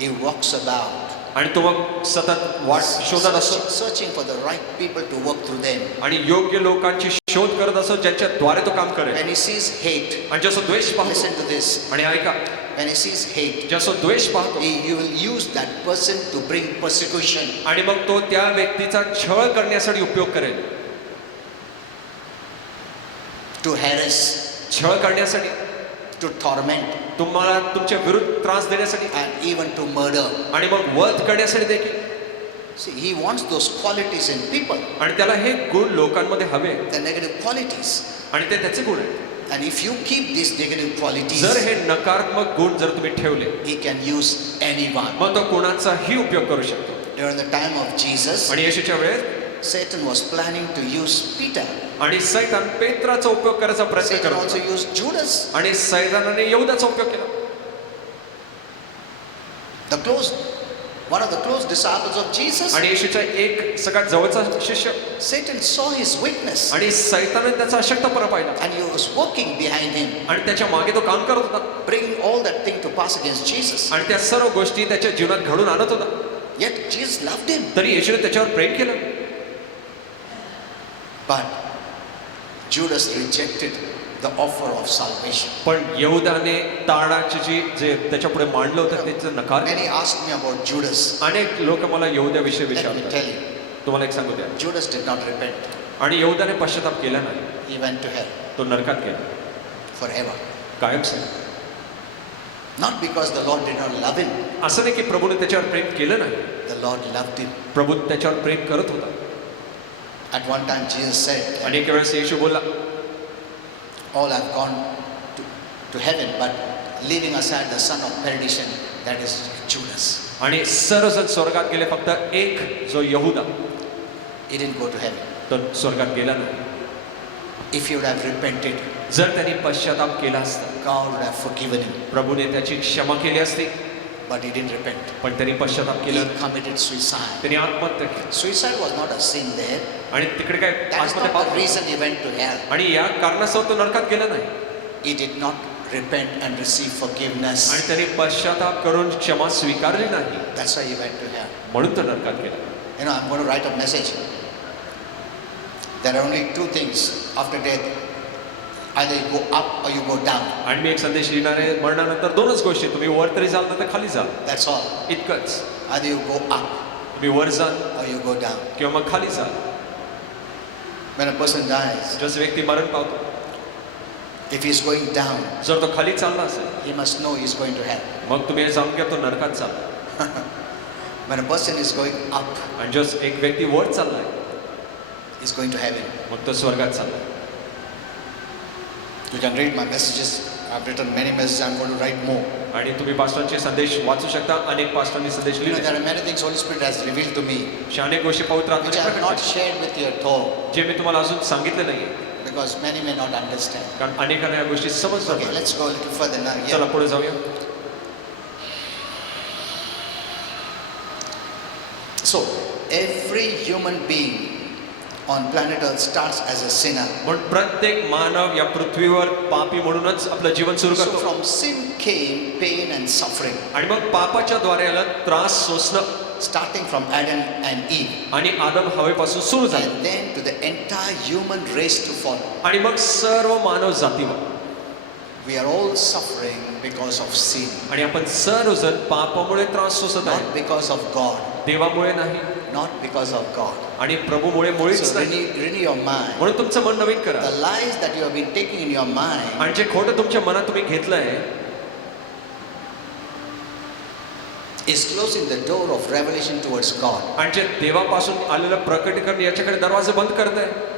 He walks about आणि तो मग सतत वाट शोधत असतो searching for the right people to work through them. आणि योग्य लोकांची शोध करत असतो ज्यांच्या द्वारे तो काम करेल. When he sees hate, आणि जसं द्वेष पाहतो, listen to this. आणि ऐका, When he sees hate, जसं द्वेष पाहतो he will use that person to bring persecution. आणि मग तो त्या व्यक्तीचा छळ करण्यासाठी उपयोग करेल, To harass, छळ करण्यासाठी, to torment, तुम्हाला तुमच्या विरुद्ध त्रास देण्यासाठी and even to murder. आणि मग वध करण्यासाठी देखील. See, he wants those qualities in people, आणि त्याला हे गुण लोकांमध्ये हवे the negative qualities. आणि ते त्याचे गुण आहेत. And if you keep these negative qualities, जर हे नकारात्मक गुण जर तुम्ही ठेवले he can use anyone. मग तो कोणाचाही उपयोग करू शकतो. During the time of Jesus, आणि येशूच्या वेळेस Satan was planning to use Peter. आणि सैतान पेत्राचा उपयोग करायचा प्रयत्न Satan करत also होता. used Judas. आणि सैतानाने यहूदाचा उपयोग केला. The close one of the close disciples of Jesus. आणि येशूचा एक सगळ्यात जवळचा शिष्य. Satan saw his weakness आणि सैतानाने त्याचा अशक्तपणा पाहिला and he was working behind him, आणि त्याच्या मागे तो काम करत होता bringing all that thing to pass against Jesus. आणि त्या सर्व गोष्टी त्याच्या जीवनात घडून आणत होता. Yet Jesus loved him. तरी येशूने त्याच्यावर प्रेम केलं. But Judas rejected the offer of salvation. पण यहूदाने तारणाची जे त्याच्यापुढे मांडलं होतं त्याचं नकार केला. Many asked me about Judas. अनेक लोक मला यहूद्याविषयी Let me विचारतात. tell you, तुम्हाला एक सांगू द्या, Judas did not repent. आणि यहूदाने पश्चाताप केला नाही. He went to hell तो नरकात गेला forever. कायमचे. Not because the Lord did not love him. असं नाही की प्रभूने त्याच्यावर प्रेम केलं नाही. The Lord loved him. प्रभू त्याच्यावर प्रेम करत होता. At one time Jesus said, आणि एक वेळेस येशू बोलला, all have gone to heaven, but leaving aside the son of perdition, that is Judas. आणि सर्वजण स्वर्गात गेले, फक्त एक जो यहूदा He didn't go to heaven. तो स्वर्गात गेला नाही. If he would have repented, जर त्यांनी पश्चाताप केला असता God would have forgiven him. प्रभूने त्याची क्षमा केली असती, But he didn't repent. पण त्यांनी पश्चाताप He केला. committed suicide. त्यांनी आत्महत्या केली. Suicide was not a sin there. आणि तिकडे काय That is आत्महत्या not the पाप. reason he went to hell. आणि या कारणास्तव तो नरकात गेला नाही. He did not repent and receive forgiveness. आणि त्यांनी पश्चाताप करून क्षमा स्वीकारली नाही, That's why he went to hell. म्हणून तो नरकात गेला. You know, I'm going to write a message. There are only two things after death. Either you go up or you go down. आणि मी एक संदेश लिहिणार आहे, मरणानंतर दोनच गोष्टी, तुम्ही वर तरी जाल ना तर खाली जाल, That's all. इतकंच. Either you go up तुम्ही वर जाल or you go down. किंवा मग खाली जाल. When a person dies, जसं व्यक्ती मरण पावतो, if he's going down, जर तो खाली चालला असेल, he must know he's going to hell. मग तुम्ही हे जाणून घ्या तो नरकात चालला. When a person is going up, आणि जो एक व्यक्ती वर चाललाय, he's going to heaven. मग तो स्वर्गात चालला. You can read my messages. I've written many messages. I'm going to write more. आणि तुम्ही पास्टरांचे संदेश वाचू शकता. अनेक पास्टरांनी संदेश You know, लिहिले, there are many things Holy Spirit has revealed to me, अनेक गोष्टी पवित्र which I आत्म्याने have प्रकट not केल्या, shared with you at all, जे मी तुम्हाला अजून सांगितले नाहीये, because many may not understand. कारण अनेकांना या गोष्टी समजतात Okay, नाही. let's go a little further now. चला Here. पुढे जाऊया. So, every human being on planet Earth starts as a sinner. म्हणून प्रत्येक मानव या पृथ्वीवर पापी म्हणूनच आपलं जीवन सुरू So, करतो. from sin came pain and suffering, आणि मग पापाच्या द्वारे आलं त्रास सोसणं, starting from Adam and Eve, आणि आदम हवेपासून सुरू झालं, and then to the entire human race to follow. आणि मग सर्व मानव जातीवर. We are all suffering because of sin, आणि आपण सर्वजण पापामुळे त्रास सोसत not आहे, because of God, देवामुळे नाही not because of God. आणि प्रभूमुळे मुळीच So नाही. renew your mind. म्हणून तुमचं मन नवीन करा. The lies that you have been taking in your mind आणि जे खोटं तुमच्या मनात तुम्ही घेतलंय is closing the door of revelation towards God. आणि जे देवापासून आलेलं प्रकटीकरण याच्याकडे दरवाजे बंद करत आहे,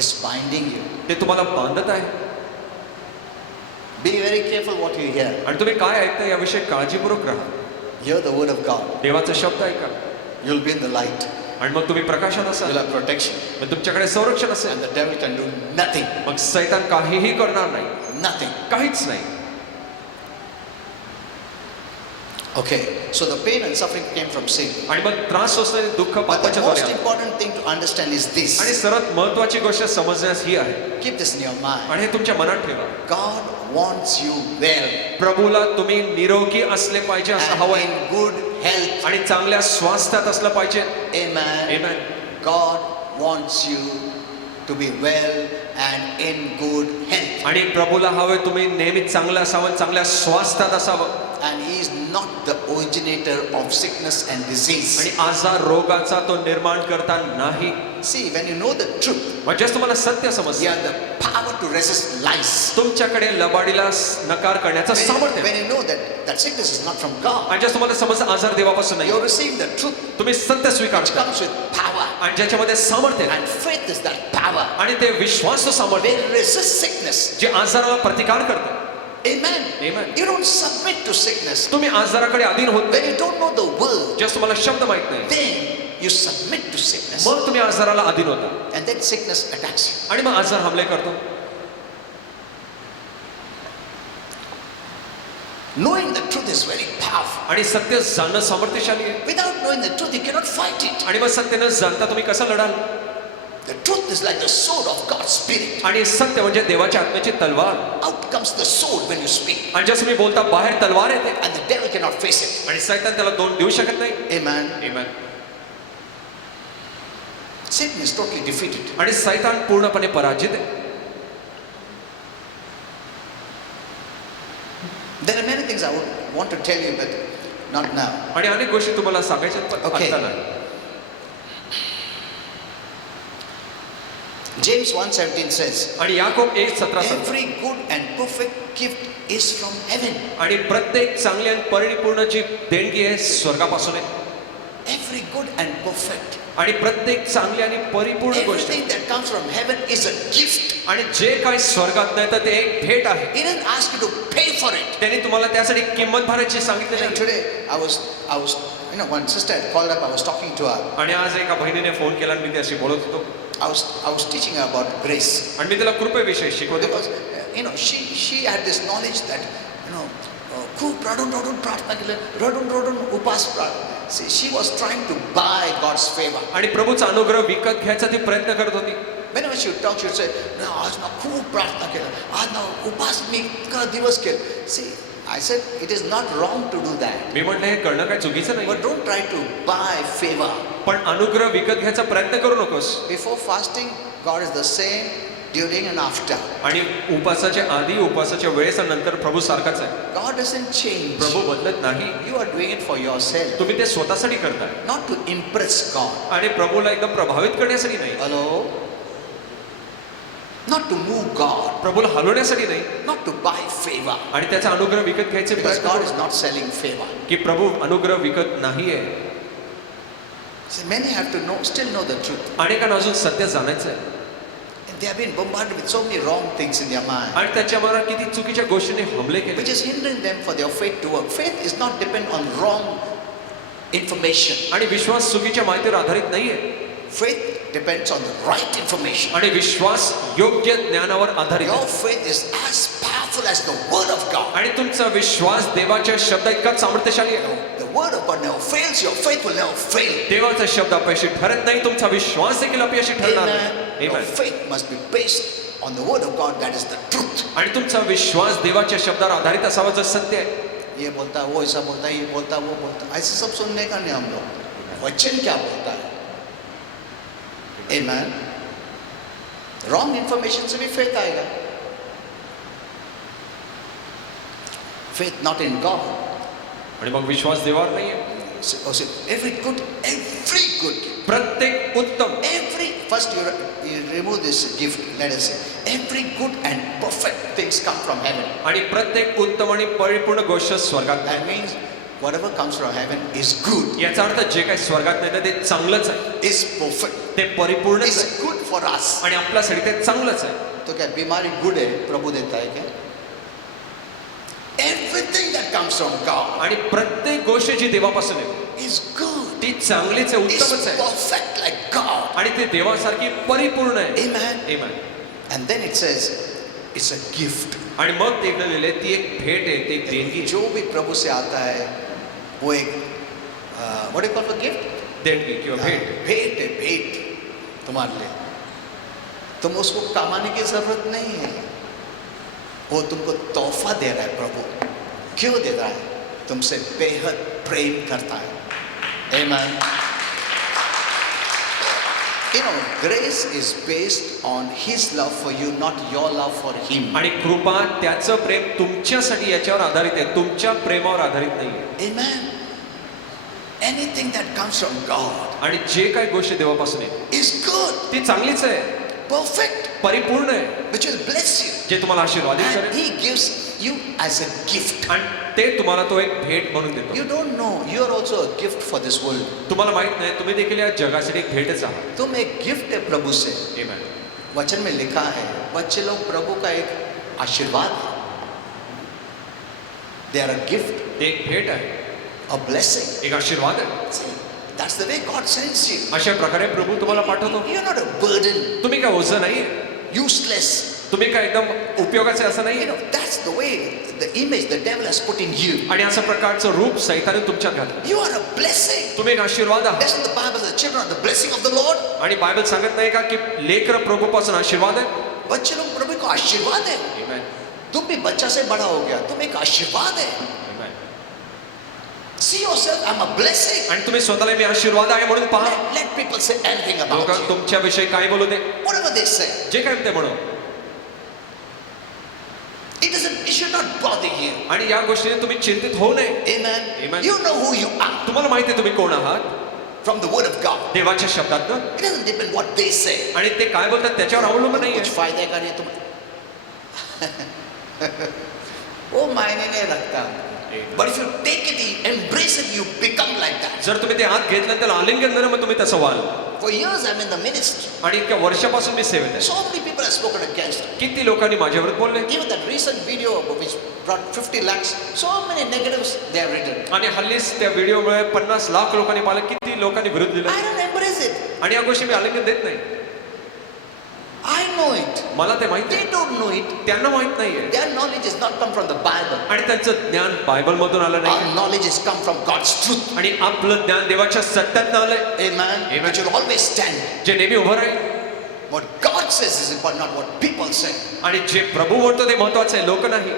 Is binding you. ते तुम्हाला बांधत आहे. Be very careful what you hear. आणि तुम्ही काय ऐकता याविषयी काळजीपूर्वक राहा. Hear the word of God. देवाचा शब्द ऐका, You'll be in the light. आणि मग तुम्ही प्रकाशात You'll असाल, have protection. मग तुमच्याकडे संरक्षण असेल. And the devil can do nothing. मग सैतान काहीही करणार नाही, Nothing. काहीच नाही. Okay. So the pain and suffering came from sin. आणि मग त्रास सोसणारे दुःख But the पापाच्या द्वारे most आलं. important thing to understand is this. आणि सर्वात महत्वाची गोष्ट समजण्यास ही आहे, Keep this in your mind. आणि हे तुमच्या मनात ठेवा, God wants you well प्रभूला तुम्ही निरोगी असले पाहिजे असं and हवंय, in good health. आणि चांगल्या स्वास्थ्यात असलं पाहिजे. Amen. Amen. God wants you to be well and in good health. आणि प्रभूला हवंय तुम्ही नेहमी चांगलं असावं, चांगल्या स्वास्थ्यात असावं. And he is not the originator of sickness and disease. आणि आजार रोगाचा तो निर्माण करता नाही. See, when you know the truth, म्हणजे तुम्हाला सत्य you समजतं, have the power to resist lies. तुमच्याकडे लबाडीला नकार करण्याचं सामर्थ्य When आहे. you know that sickness is not from God, आणि जर तुम्हाला समजतं आजार देवापासून नाही, you receive the truth तुम्ही सत्य which स्वीकारता, comes with power. आणि ज्याच्यामध्ये सामर्थ्य आहे, And faith is that power. आणि ते विश्वास सामर्थ्य They resist sickness. जे आजाराला प्रतिकार करतं. Amen. Amen. You don't submit to sickness. तुम्ही आजाराकडे अधीन होत When नाही, you don't know the word, जर तुम्हाला शब्द माहित नाही, then you submit to sickness. मग तुम्ही आजाराला अधीन होता, And then sickness attacks you. आणि मग आजार हमले करतो. Knowing the truth is very powerful. आणि सत्य जाणणं सामर्थ्यशाली आहे. Without knowing the truth, you cannot fight it. आणि मग सत्य न जाणता तुम्ही कसं लढाल? The truth is like the sword of God's spirit. आणि सत्य म्हणजे देवाच्या आत्म्याची तलवार. Out comes the sword when you speak. आणि जसं मी बोलता बाहेर तलवार येते And the devil cannot face it. आणि सैतान त्याला दोन देऊ शकत नाही. Amen. Amen. Satan is totally defeated. आणि सैतान पूर्णपणे पराजित आहे. There are many things I would want to tell you, but not now. आणि अनेक गोष्टी तुम्हाला सांगायच्या आहेत, पण Okay. आता नाही. James 1:17 says, आणि याकोब 1:17 सांगतो, every good and perfect gift is from heaven. आणि प्रत्येक चांगली आणि परिपूर्ण जी देणगी आहे स्वर्गापासून आहे. Every good and perfect. आणि प्रत्येक चांगली आणि परिपूर्ण गोष्ट Everything that comes from heaven is a gift. आणि जे काही स्वर्गात नाही तर ते एक भेट आहे. He didn't ask you to pay for it. त्यांनी तुम्हाला त्यासाठी किंमत भरायची सांगितली You know, नाही. today I was, one sister had called up. I was talking to her. आणि आज एका बहिणीने फोन केला आणि मी त्याशी बोलत होतो I was teaching her about grace आणि मी तिला कृपेविषयी शिकवत होतो. because she had this knowledge that खूप रडून प्रार्थना केलं, रडून उपास प्रार्थना. See, she was trying to buy God's favor. आणि प्रभूचा अनुग्रह विकत घ्यायचा ती प्रयत्न करत होती. Whenever she would talk, she would say, "No, आज ना खूप प्रार्थना केलं, आज ना उपास मी इतका दिवस केलं." See, I said it is not wrong to do that, मी म्हटलं हे करणं काही चुकीचं नाही, but don't try to buy favor. पण अनुग्रह विकत घ्यायचा प्रयत्न करू नकोस. Before fasting, God is the same during and after. आणि उपासाच्या आधी उपासाच्या वेळेस आणि नंतर प्रभू सारखाच आहे. God doesn't change. प्रभू बदलत नाही. You are doing it for yourself, तुम्ही ते स्वतःसाठी करताय not to impress God. आणि प्रभूला एकदम प्रभावित करण्यासाठी नाही, Hello? Not to move God, प्रभूला हलवण्यासाठी नाही, not to buy favor, आणि त्याचा अनुग्रह विकत घ्यायचे because प्रयत्न God करू is not selling favor. की प्रभू अनुग्रह विकत नाहीये. See, many have to still know the truth. अनेकांना अजून सत्य जाणायचं आहे And they have been bombarded with so many wrong things in their mind, आणि त्याच्या मनात किती चुकीच्या गोष्टीने हमले which केले is hindering them for their faith to work. Faith is not depend on wrong information. आणि विश्वास चुकीच्या माहितीवर आधारित नाहीये Faith depends on the right information. आणि विश्वास योग्य ज्ञानावर आधारित Your आहे. faith is as powerful as the word of God. आणि तुमचा विश्वास देवाच्या शब्द इतकाच सामर्थ्यशाली आहे. The word of God never fails. Your faith will never fail. देवाचा शब्द अपयशी ठरत नाही, तुमचा विश्वास देखील अपयशी ठरणार Amen. नाही. Your Amen. faith must be based on the word of God. That is the truth. आणि तुमचा विश्वास देवाच्या शब्दावर आधारित असावा जो सत्य आहे. ये बोलता है, वो ऐसा बोलता है, ये बोलता है, वो बोलता है. ऐसे सब सुनने का नहीं हम लोग. वचन क्या बोलता है? Amen. Wrong information से भी faith आएगा. Faith not in God. आणि मग विश्वास देवावर नाहीये. So every good, प्रत्येक उत्तम, first you remove this gift. Let us say every good and perfect things come from heaven. आणि प्रत्येक उत्तम आणि परिपूर्ण गोष्ट स्वर्गात That means whatever comes from heaven is good, याचा अर्थ जे काही स्वर्गात नाही तर ते चांगलंच आहे, is perfect, ते परिपूर्णच is आहे good for us. आणि आपल्यासाठी ते चांगलंच आहे. तो क्या बीमारी गुड है प्रभु देता है क्या? Everything that comes from God आणि प्रत्येक गोष्ट जी देवापासून आहे is good, ती चांगलीच आहे, is उत्तमच आहे perfect like God. आणि ते देवासारखी परिपूर्ण आहे. Amen. Amen. And then it says it's a gift. आणि मग ते लिहिलेलं आहे ती एक भेट आहे, ती एक देणगी आहे. जो भी प्रभु से आता है वो एक what do you call for gift? देणगी किंवा भेट. भेंट है, भेंट तुम्हारे लिए. तुम उसको कमाने की जरूरत नहीं है, वो तुमको तोहफा दे रहा है. प्रभु क्यों दे रहा है? तुमसे बेहद प्रेम करता है. Amen. You know, grace is based on His love for you, not your love for Him. आणि कृपा त्याचं प्रेम तुमच्यासाठी याच्यावर आधारित आहे, तुमच्या प्रेमावर आधारित नाहीये. Amen. Anything that comes from God आणि जे काही गोष्टी देवापासून आहे is good, ती चांगलीच आहे, perfect, परिपूर्ण आहे, which will bless you. जे तुम्हाला आशीर्वादित And करेल He gives you as a gift. आणि ते तुम्हाला तो एक भेट म्हणून देतो. You don't know, you are also a gift for this world. तुम्हाला माहित नाही, तुम्ही देखील या जगासाठी एक भेटच आहात. तुम एक गिफ्ट है प्रभु से. Amen. वचन में लिखा है बच्चे लोग प्रभु का एक आशीर्वाद है. They are a gift, ते एक भेट आहे, a blessing. एक आशीर्वाद आहे. See, that's the way God sends you. अशा प्रकारे प्रभू तुम्हाला पाठवतो. You're not a burden, तुम्ही काय ओझं नाहीये, useless. तुम्ही काय एकदम उपयोगाचे असं नाही. That's the way, the image the devil has put in you. आणि असं प्रकारचं रूप सैताने तुमच्यात घातलं. You are a blessing. तुम्ही एक आशीर्वाद आहात. Doesn't the Bible say the children are the blessing of the Lord? आणि बायबल सांगत नाही का की लेकरं प्रभूपासून आशीर्वाद आहे. बच्चे लोग प्रभु का आशीर्वाद है. Amen. तुम भी बच्चा से बड़ा हो गया, तुम एक आशीर्वाद है. Amen. See yourself, I'm a blessing. आणि तुम्ही स्वतःला मी आशीर्वाद आहे म्हणून पहा. Let people say anything about लोक you. तुमच्याविषयी काय बोलू दे, Whatever they say, जे काय ते म्हणू. it should not bother you. आणि या गोष्टीने तुम्ही चिंतित होऊ नये. Amen. Amen. You know who you are तुम्हाला माहिती आहे तुम्ही कोण आहात from the word of God. देवाच्या शब्दातनं. It doesn't depend what they say. आणि ते काय बोलतात त्याच्यावर अवलंबून नाहीये. कुछ फायदा का नहीं तुम वो मायने नहीं रखता. But if you take it, embrace it, you become like that. जर तुम्ही ते आत घेतलं त्याला आलिंगन दिलं मग तुम्ही तसं व्हाल. For years I'm in the ministry. आणि इतक्या वर्षापासून मी सेवेत आहे. So many people have spoken against it. किती लोकांनी माझ्यावर बोलले. Even that recent video which brought 50 lakhs, so many negatives they have written. आणि हल्लीच त्या व्हिडिओमुळे 50 लाख लोकांनी पाहिलं. किती लोकांनी विरोध दिला. I don't embrace it. आणि या गोष्टी मी आलिंगन देत नाही. I know it. मला ते माहिती They आहे. don't know it. त्यांना माहित नाहीये. Their knowledge has not come from the Bible. आणि त्यांचं ज्ञान बायबल मधून आलं नाही. Our knowledge has come from God's truth. आणि आपलं ज्ञान देवाच्या सत्यात आलंय. Amen. Amen. It will always stand. जे नेहमी उभं राहील. What God says is important, not what people say. आणि जे प्रभू बोलतो ते महत्वाचं आहे, लोक नाही.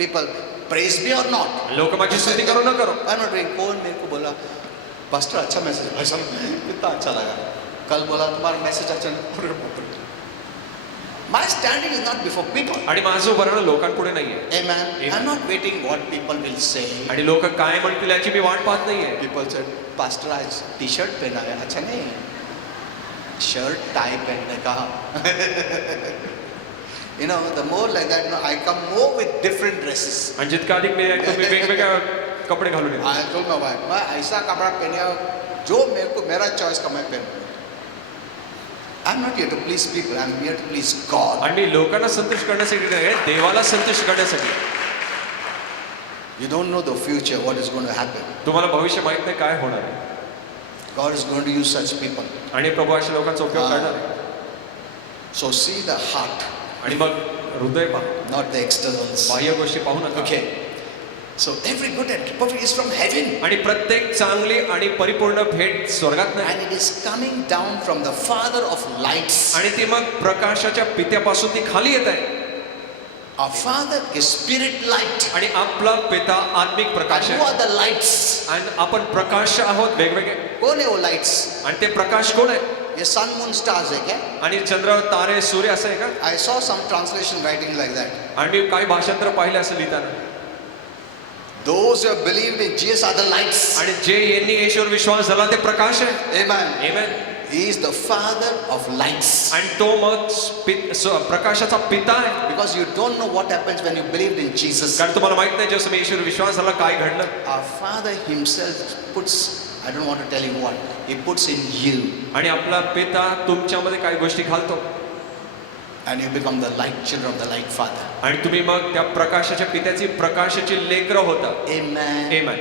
People praise me or not. लोक माझी स्तुती करो न करो. I'm not doing. कौन मेरे को बोला पास्टर अच्छा मैसेज भाई साहब कितना अच्छा लगा. कल बोला तुम्हारा मैसेज अच्छा नहीं. My standing is not before people. आणि माझं उभं राहणं लोकांपुढे नाहीये. Amen. Amen. I'm not waiting what people will say. आणि लोक काय म्हणतील याची मी वाट पाहत नाहीये. People said, Pastor आज टी-शर्ट पहना है, अच्छा नहीं है. शर्ट टाई पहनने का. You know, the more like that, you know, I come more with different dresses. आणि जितका अधिक मी ऐकतो मी वेगवेगळ्या कपडे घालून येतो. I told my wife, मैं ऐसा कपड़ा पहने जो मेरे को मेरा चॉइस का मैं पहनूं. I'm not here to please people. I'm here to please God. आणि मी लोकांना संतुष्ट करण्यासाठी नाही, देवाला संतुष्ट करण्यासाठी. You don't know the future, what is going to happen. तुम्हाला भविष्य माहित नाही काय होणार आहे. God is going to use such people. आणि प्रभू अशा लोकांचा उपयोग करणार आहे. So see the heart, आणि मग हृदय पहा, not the externals. बाह्य गोष्टी पाहू नका. Okay. So every good and perfect is from heaven. आणि प्रत्येक चांगली आणि परिपूर्ण भेट स्वर्गात नाही. And it is coming down from the Father of lights. आणि ती मग प्रकाशाच्या पित्यापासून ती खाली येत आहे. Our Father is spirit light. आणि आपला पिता आत्मिक प्रकाश And who आहे. are the lights? आणि आपण प्रकाश आहोत वेगवेगळे. कौन है वो lights? आणि ते प्रकाश कोण आहे. ये sun moon stars है क्या? आणि चंद्र तारे सूर्य असं आहे का. I saw some translation writing like that. आणि मी काही भाषांतर पाहिले असं लिहिताना. Those who have believed in Jesus are the lights. आणि जे यांनी येशूवर विश्वास झाला ते प्रकाश आहे. Amen. Amen. He is the Father of lights. आणि तो मग प्रकाशाचा पिता आहे. Because you don't know what happens when you believed in Jesus. कारण तुम्हाला माहित नाही जेव्हा तुम्ही येशूवर विश्वास झाला काय घडलं. Our Father Himself puts, I don't want to tell you what, He puts in you. आणि आपला पिता तुमच्यामध्ये काही गोष्टी घालतो. And you become the light children of the light Father. आणि तुम्ही मग त्या प्रकाशाच्या पित्याची प्रकाशाची लेकरं होता. Amen. Amen.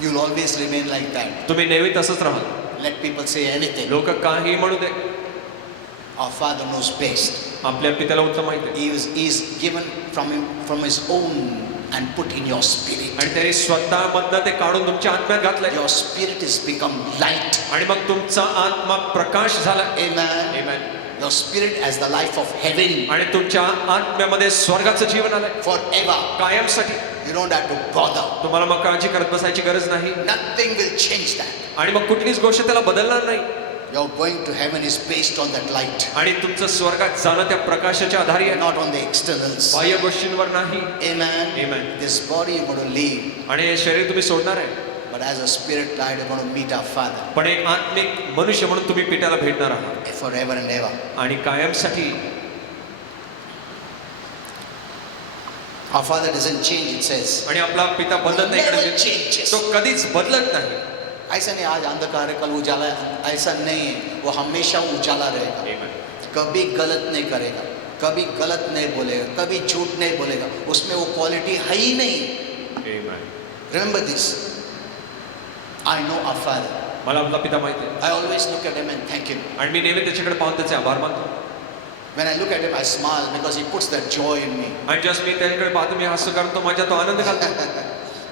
You'll always remain like that. तुम्ही नेहमी तसंच राहाल. Let people say anything. लोक काही म्हणू दे. Our Father knows best. आपल्या पित्याला उत्तम माहिती आहे. He is given from His own and put in your spirit. आणि त्याने स्वतःमधनं ते काढून तुमच्या आत्म्यात घातलंय. Your spirit has become light. आणि मग तुमचा आत्मा प्रकाश झाला. Amen. Amen. Your spirit has the life of heaven. आणि तुमच्या आत्म्यामध्ये स्वर्गाचं जीवन आलंय. Forever. कायमसाठी. You don't have to bother. तुम्हाला मग काळजी करत बसायची गरज नाही. Nothing will change that. आणि मग कुठलीच गोष्ट त्याला बदलणार नाही. Your going to heaven is based on that light. आणि तुमचं स्वर्गात जाणं त्या प्रकाशाच्या आधारे आहे. Not on the externals. बाह्य गोष्टींवर नाही. Amen. Amen. This body you're going to leave. आणि हे शरीर तुम्ही सोडणार आहे. But as a spirit light, you're going to meet our Father. पण एक आत्मिक मनुष्य म्हणून तुम्ही पित्याला भेटणार आहात. Forever and ever. आणि कायमसाठी. Our Father doesn't change, it says. आणि आपला पिता बदलत नाही. Never इकडे changes. तो कधीच बदलत नाही. ऐसा नहीं आज अंधकार है कल उजाला है, ऐसा नहीं है. वो हमेशा उजाला रहेगा. Amen. कभी गलत नहीं करेगा, कभी गलत नहीं बोलेगा, कभी झूठ नहीं बोलेगा. उसमें वो क्वालिटी है ही नहीं. Amen. Remember this. I know our Father. मला आपला पिता माहिती आहे. I always look at Him and thank Him. आणि मी नेहमी त्याच्याकडे पाहून त्याचे आभार मानतो. When I look at him, I smile because he puts that joy in me. आणि जस्ट मी त्याच्याकडे पाहतो, मी हसतो, कारण तो माझ्या तो आनंद घालतो.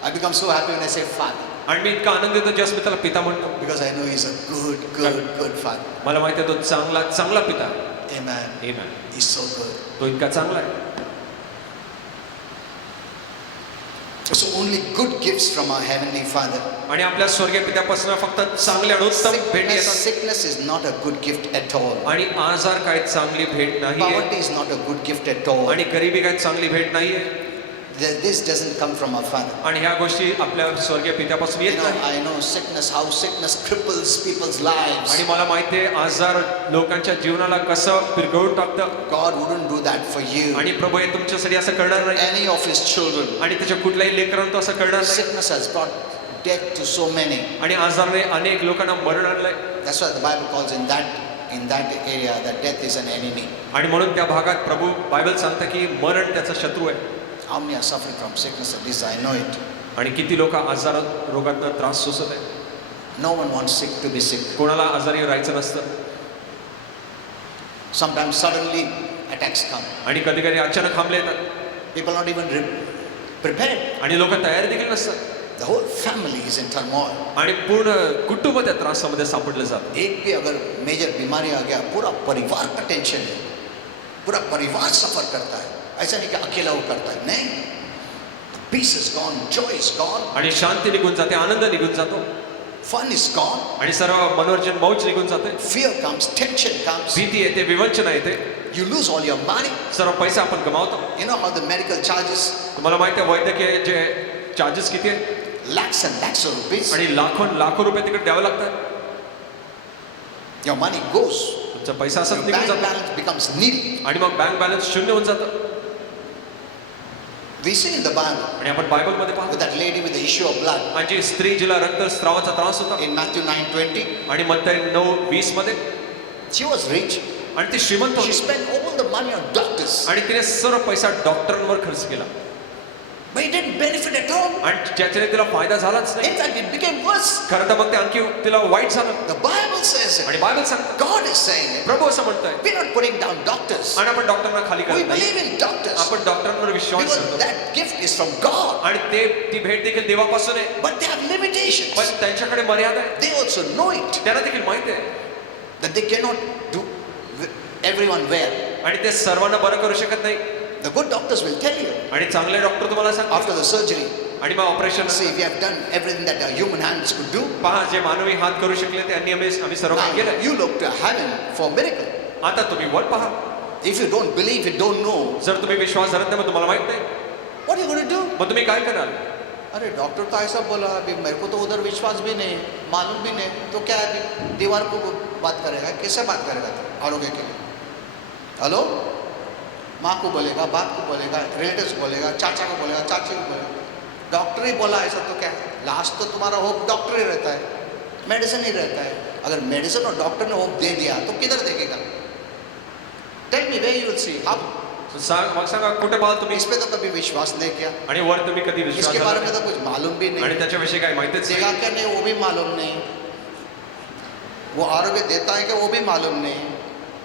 I become so happy when I say Father, आणि मी इतका आनंद येतो जस्ट मी त्याला पिता म्हणतो. because I know he's a good Father. मला माहिती आहे तो चांगला पिता आहे. Amen. Amen. He's so good. तो इतका चांगला आहे. So only good gifts from our heavenly Father. आणि आपल्या स्वर्गीय पित्यापासून फक्त चांगले आणि उत्तम भेटी येतात. Sickness is not a good gift at all. आणि आजार काय चांगली भेट नाही. Poverty is not a good gift at all. आणि गरिबी काय चांगली भेट नाहीये. This doesn't come from our Father. आणि ह्या गोष्टी आपल्या स्वर्गीय पित्यापासून येत नाही. I know how sickness cripples people's lives. आणि मला माहिती आहे आजार लोकांच्या जीवनाला कसं पिरगळून टाकतं. God wouldn't do that for you. आणि प्रभू हे तुमच्यासाठी असं करणार नाही. Any of his children. आणि त्याच्या कुठल्याही लेकरांना तो असं करणार नाही. Sickness has brought death to so many. आणि आजाराने अनेक लोकांना मरण आणलंय. That's why the Bible calls in that area that death is an enemy. आणि म्हणून त्या भागात प्रभू बायबल सांगतं की मरण त्याचा शत्रू आहे. How many are suffering from sickness at least? I know it. आणि किती लोक रोगातनं त्रास सोसत आहेत. No one wants sick to be sick. कोणाला आजारी राहायचं नसतं. Sometimes suddenly attacks come. आणि कधी कधी अचानक हमले येतात. People not even prepared. आणि लोक तयार देखील नसतात. The whole family is in turmoil. आणि पूर्ण कुटुंब त्या त्रासामध्ये सापडलं जातं. एक भी अगर मेजर बीमारी आ गया पूरा परिवार का टेंशन है, पूरा परिवार सफर करता है. ऐसा नहीं कि अकेला वो करता है, नहीं. Peace is gone, joy is gone. आणि शांती निघून जाते, आनंद निघून जातो. Fun is gone. आणि सर्व मनोरंजन मौज निघून जाते. Fear comes, tension comes. भीती येते, विवंचना येते. You lose all your money. सर्व पैसा आपण गमावतो. You know how the medical charges? तुम्हाला माहिती आहे वैद्यकीय जे चार्जेस किती आहेत? Lakhs and lakhs of rupees. आणि लाखो रुपये तिकडे द्यावे लागतात. Your money goes. तुमचा पैसा असंच Your निघून bank जातो. balance becomes nil. आणि मग बँक बॅलन्स शून्य होऊन जातं. We see in the Bible आणि आपण बायबलमध्ये पाहतो with that lady with the issue of blood आणि जी स्त्री जिला रक्तस्रावाचा त्रास होता. in Matthew 9:20. आणि मत्तई 9:20 मध्ये She was rich. आणि ती श्रीमंत She होती. spent all the money on doctors. आणि तिने सर्व पैसा डॉक्टरांवर खर्च केला. But it didn't benefit at all. आणि ज्याच्याने तिला फायदा झालाच नाही. In fact, it became worse. खरं तर मग ते आणखी तिला वाईट झालं. The Bible says it. आणि बायबल सांगतं, God is saying it. प्रभू असं म्हणतोय. We're not putting down doctors. आणि आपण डॉक्टरांना खाली We करत नाही. believe in doctors. आपण डॉक्टरांवर विश्वास Because करतो. that gift is from God. आणि ती भेट देखील देवापासून आहे. But they have limitations. पण त्यांच्याकडे मर्यादा आहे. They also know it. त्यांना देखील माहिती आहे That they cannot do everyone well. आणि ते सर्वांना बरं करू शकत नाही. The good doctors will tell you आणि चांगले डॉक्टर तुम्हाला सांगतात after the surgery. आणि मग operation See, we have done everything that our human hands could do. पहा जे मानवी हात करू शकले त्यांनी आम्ही सर्व काही Now, केलं. you look to heaven for miracle. आता तुम्ही वर पहा. If you don't believe, you don't know, जर तुम्ही विश्वास धरत नाही मग तुम्हाला माहित नाही what are you going to do? मग तुम्ही काय कराल? अरे डॉक्टर तो ऐसा बोला, अभी मेरे को तो उधर विश्वास भी नहीं, मालूम भी नहीं, तो क्या है अभी दीवार को बात करेगा, कैसे बात करेगा आरोग्य के लिए? हेलो, माँ को बोलेगा, बाप को बोलेगा, रिलेटिव्स को बोलेगा, चाचा को बोलेगा, चाची को बोलेगा. डॉक्टर ही बोला ऐसा तो क्या है? लास्ट तो तुम्हारा होप डॉक्टर ही रहता है, मेडिसिन ही रहता है. अगर मेडिसिन और डॉक्टर ने होप दे दिया तो किधर देखेगा? Tell me where you will see. आप मग सांगा कुठे पाहाल तुम्ही? इस पे तो कभी विश्वास नहीं किया. आणि वर तुम्ही कधी विश्वास इसके धरला बारे में नाही. तो कुछ मालूम भी आणि नहीं. त्याच्याविषयी काही माहितीच देगा नाही. क्या नहीं वो भी मालूम नहीं. वो आरोग्य देता है क्या वो भी मालूम नहीं.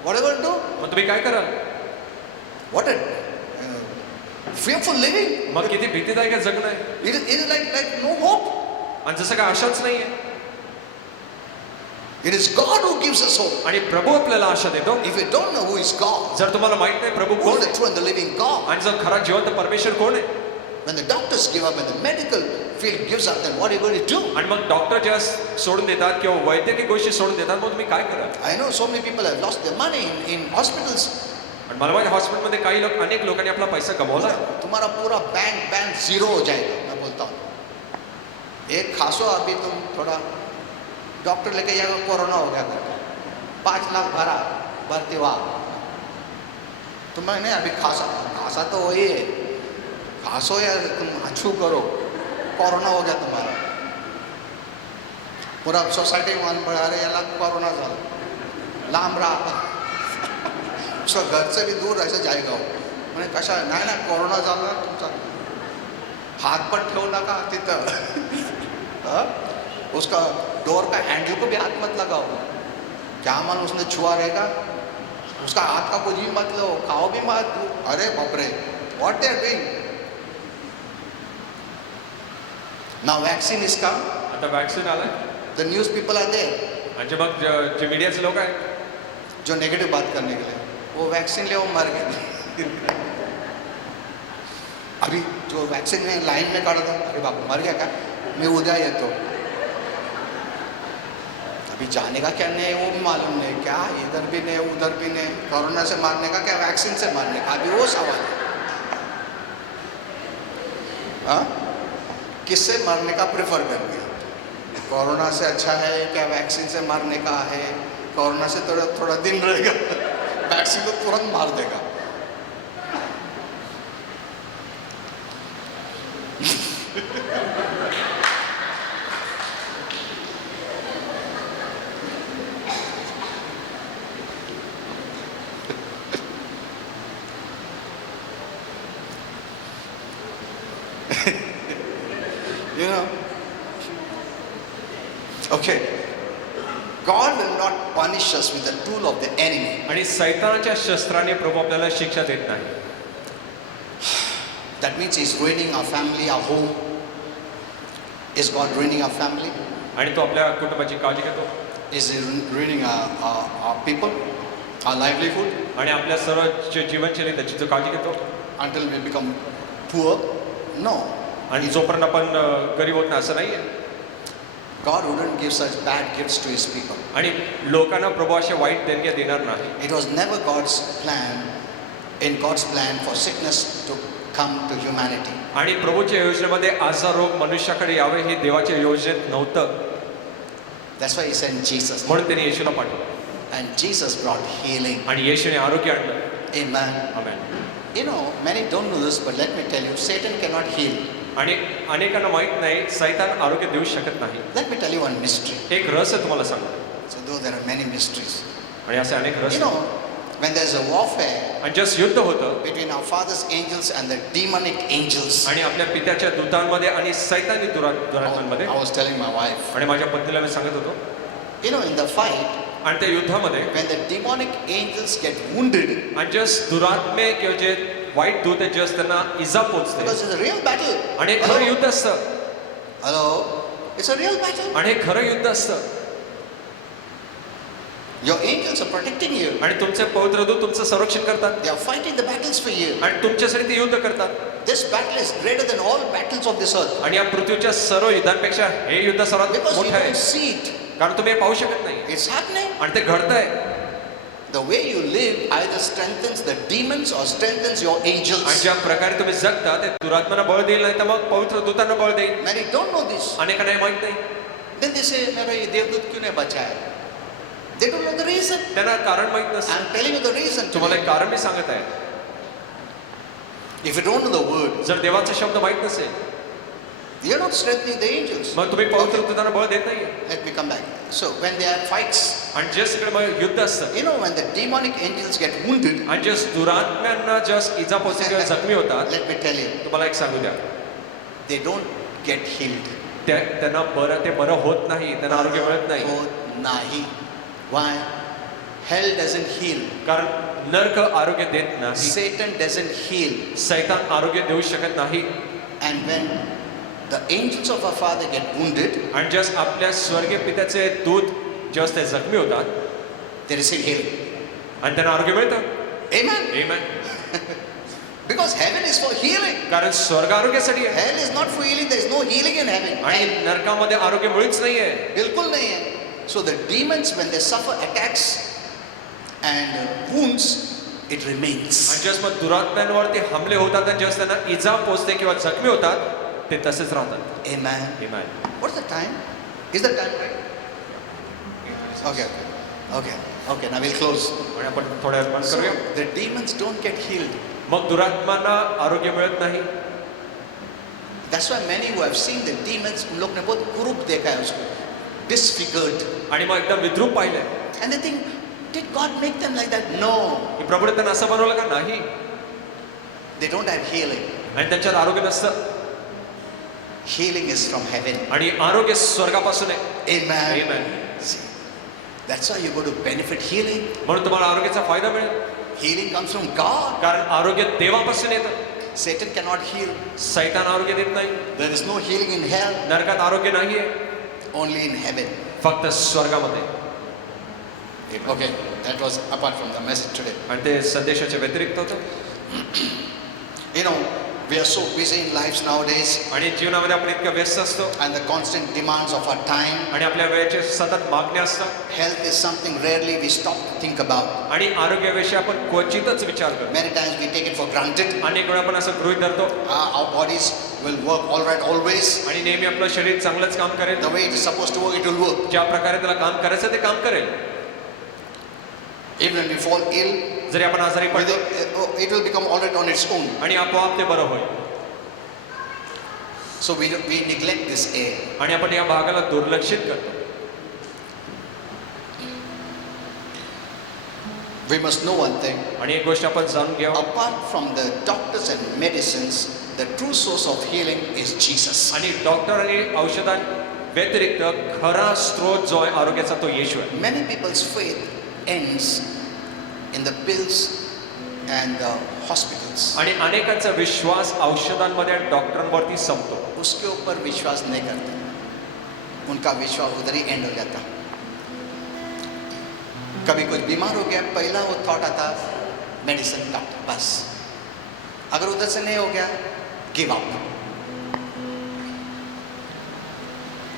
Whatever do, मग तुम्ही काय कराल? what a fearful living. मग किती भीतीदायक आहे जगणं आहे. It is like no hope. आणि जसं काय आशाच नाहीये. It is God who gives us hope. आणि प्रभू आपल्याला आशा देतो. If you don't know who is God, जर तुम्हाला माहित नाही प्रभू who कोण is the आहे true and the living God, आणि जर खरा जिवंत परमेश्वर कोण आहे, when the doctors give up and the medical field gives up, then what are you going to do? आणि मग डॉक्टर जेव्हा सोडून देतात किंवा वैद्यकीय गोष्टी सोडून देतात मग तुम्ही काय कराल? I know so many people have lost their money in hospitals. आणि मला माहिती हॉस्पिटलमध्ये काही लोक अनेक लोकांनी आपला पैसा गमावला. तुम्हारा पूरा बैंक जीरो हो जाएगा. मैं बोलता हूँ एक खासो अभी तुम थोड़ा डॉक्टर लेके जाएगा, कोरोना हो गया करके 5 लाख भरा, भर्ती हुआ. तो मैंने अभी खासा तो वही है, खासो या तुम अछू करो, कोरोना हो गया तुम्हारा. पूरा सोसायटी मान पड़ा, अरे याला कोरोना झाला, लांब राहा. उसका घर से भी दूर ऐसे जाएगा वो. मैंने कशा नाही ना कोरोना झाला ना तुमचा, हाथ पण ठेवू नका तिथं. उसका डोर का हैंडल को भी हाथ मत लगाओ. क्या मालूम उसने छुआ रहेगा. उसका हाथ का कुछ भी मत लो, खाओ भी मत. अरे बाप रे, what they are doing? Now vaccine is come. आता वॅक्सिन आलाय. The news people are there. म्हणजे मग जे मीडियाचे लोक आहेत जो नेगेटिव बात करने के लिए, वो वैक्सीन ले वो मर गए. अभी जो वैक्सीन में लाइन में खड़ा था, अरे बापू मर गया क्या, मैं उद्या येतो. अभी जाने का क्या नहीं वो भी मालूम नहीं, क्या इधर भी नहीं उधर भी नहीं. कोरोना से मारने का क्या वैक्सीन से मारने का, अभी वो सवाल है. हाँ, किससे मारने का प्रेफर करेंगे? कोरोना से अच्छा है क्या वैक्सीन से मारने का है? कोरोना से थोड़ा दिन रहेगा, वैक्सीन को तुरंत मार देगा. You know, okay, God will not punish us with the tool of the enemy. आणि सैतानाच्या शस्त्राने प्रभू आपल्याला शिक्षा देत नाही. That means he's ruining our family, our home. Is God ruining our family? आणि तो आपल्या कुटुंबाची काळजी घेतो. Is he ruining our people, our livelihood, आणि आपल्या सर्व जे जीवनशैली त्याची जो काळजी घेतो. until we become poor? No. आणि जोपर्यंत आपण गरीब होत नाही असं नाहीये. God wouldn't give such bad gifts to his people. आणि लोकांना प्रभू अशा वाईट देणग्या देणार नाही. It was never God's plan, in God's plan for sickness to come to humanity. आणि प्रभूच्या योजनेमध्ये आजार रोग मनुष्याकडे यावे हे देवाच्या योजनेत नव्हतं. That's why he sent Jesus. म्हणून त्यांनी येशूला पाठवलं. And Jesus brought healing. आणि येशूने आरोग्य आणलं. Amen. Amen. You know, many don't know this, but let me tell you, Satan cannot heal. आणि अनेकांना माहित नाही सैतान आरोग्य देऊ शकत नाही. Let me tell you one mystery. एक रहस्य तुम्हाला सांगतो. So though there are many mysteries. आणि असे अनेक You रहस्य. know, when there's a warfare आणि जस्ट युद्ध होतं between our father's angels and the demonic angels. आणि आपल्या पित्याच्या दूतांमध्ये आणि सैतानी दुरात्मांमध्ये. I was telling my wife. आणि माझ्या पत्नीला मी सांगत होतो. You know, in the fight, आणि त्या युद्धामध्ये when the demonic angels get wounded, आणि जस्ट दुरात्मे किंवा जे वाईट दूत आहेत जस्ट त्यांना इजा पोचते. because it's a real battle. आणि हे खरं युद्ध असतं. Hello? It's a real battle. आणि हे खरं युद्ध असतं. Your angels are protecting you. आणि तुमचे पवित्र दूत तुमचं संरक्षण करतात. They are fighting the battles for you. आणि तुमच्यासाठी ते युद्ध करतात. This battle is greater than all battles of this earth. आणि या पृथ्वीच्या सर्व युद्धांपेक्षा हे युद्ध सर्वात Because you मोठं आहे. don't see it. कारण तुम्ही हे पाहू शकत नाही. It's happening. आणि ते घडतंय. The way you live either strengthens the demons or strengthens your आणि angels. ज्या प्रकारे तुम्ही जगता ते दुरात्म्यांना बळ देईल नाही तर मग पवित्र दूतांना बळ देईल. Many don't know this. अनेकांना हे माहित नाही. Then they say, मेरा ये देवदूत क्यों नहीं बचा है? They don't know the reason. त्यांना कारण माहित नसतं. I'm telling you the reason. तुम्हाला today. एक कारण मी सांगत आहे. If you don't know the word, जर देवाचा शब्द माहित नसेल you're not strengthening the angels. मग तुम्ही पवित्र दूतांना बळ देत नाही. Let me come back. So when there are fights, आणि जे सगळं मग युद्ध असतं you know, when the demonic angels get wounded, आणि जस्ट दुरात्म्यांना जस्ट इजा पोचते किंवा जखमी होतात. let me tell you, तुम्हाला एक सांगू द्या they don't get healed. त्यांना ते बरं होत नाही. त्यांना आरोग्य मिळत नाही. होत नाही. Why? Hell doesn't heal. कारण नरक आरोग्य देत नाही. Satan doesn't heal. सैतान आरोग्य देऊ शकत नाही. And when the angels of our Father get wounded, आणि जस्ट आपल्या स्वर्गीय पित्याचे दूत जस्ट ते जखमी होतात they receive healing. आणि त्यांना आरोग्य मिळतं. Amen. Amen. Because heaven is for healing. कारण स्वर्ग आरोग्यासाठी आहे. Hell is not for healing. There is no healing in heaven. आणि नरकामध्ये आरोग्य मुळीच नाहीये. बिल्कुल नहीं है. So the demons, when they suffer attacks and wounds, it remains. आणि जस्ट मग दुरात्म्यांवरती हमले होतात आणि जस्ट त्यांना इजा पोचते किंवा जखमी होतात ते तसेच राहतात. Amen. Amen. What's the time? Is the time right? Okay. Okay. Okay. Now we'll close. आणि आपण थोड्या वेळ बंद So करूया. the demons don't get healed. मग दुरात्मांना आरोग्य मिळत नाही. That's why many who have seen the demons, उन लोग ने बहुत कुरूप देखा है उसको, disfigured, आणि मग एकदम विद्रूप पाहिलंय. and they think, did God make them like that? No, की प्रभूने त्यांना असं बनवलं का? नाही. they don't have healing. आणि त्यांच्यात आरोग्य नसतं. Healing is from heaven. आणि आरोग्य स्वर्गापासून आहे. Amen. Amen. See, That's why you're going to benefit healing. म्हणून तुम्हाला आरोग्याचा फायदा मिळेल. Healing comes from God. कारण आरोग्य देवापासून येतं. Satan cannot heal. सैतान आरोग्य देत नाही. There is no healing in hell, नरकात आरोग्य नाहीये, only in heaven. फक्त स्वर्गामध्ये. Okay, that was apart from the message today. आणि ते संदेशाच्या व्यतिरिक्त होतं. You know, we are so busy in lives nowadays, आणि जीवनामध्ये आपण इतकं व्यस्त असतो and the constant demands of our time. आणि आपल्या वेळेचे सतत मागण्या असतात. Health is something rarely we stop to think about. आणि आरोग्याविषयी आपण क्वचितच विचार करतो. Many times we take it for granted. अनेक वेळा आपण असं गृहीत धरतो Our bodies will work all right always. आणि नेहमी आपलं शरीर चांगलंच काम करेल. The way it is supposed to work, it will work. ज्या प्रकारे त्याला काम करायचं ते काम करेल. Even when we fall ill, जरी आपण आजारी पडलो it will become all right on its own. आणि आपोआप ते बरं होईल. So we neglect this air. आणि आपण या भागाला दुर्लक्षित करतो. We must know one thing. आणि एक गोष्ट आपण जाणून घ्यावं. Apart from the doctors and medicines, the true source of healing is Jesus. आणि डॉक्टर आणि औषधां व्यतिरिक्त खरा स्रोत जो आहे आरोग्याचा तो येशू आहे. Many people's faith ends in the pills and the hospitals. आणि अनेकांचा विश्वास औषधांमध्ये आणि डॉक्टरांवरती संपतो. उसके ऊपर विश्वास नहीं करते, उनका विश्वास उधर ही एंड हो जाता. कभी कुछ बीमार हो गया, पहला वो थॉट आता मेडिसिन डॉक्टर, बस. अगर उधर से नहीं हो गया, give up.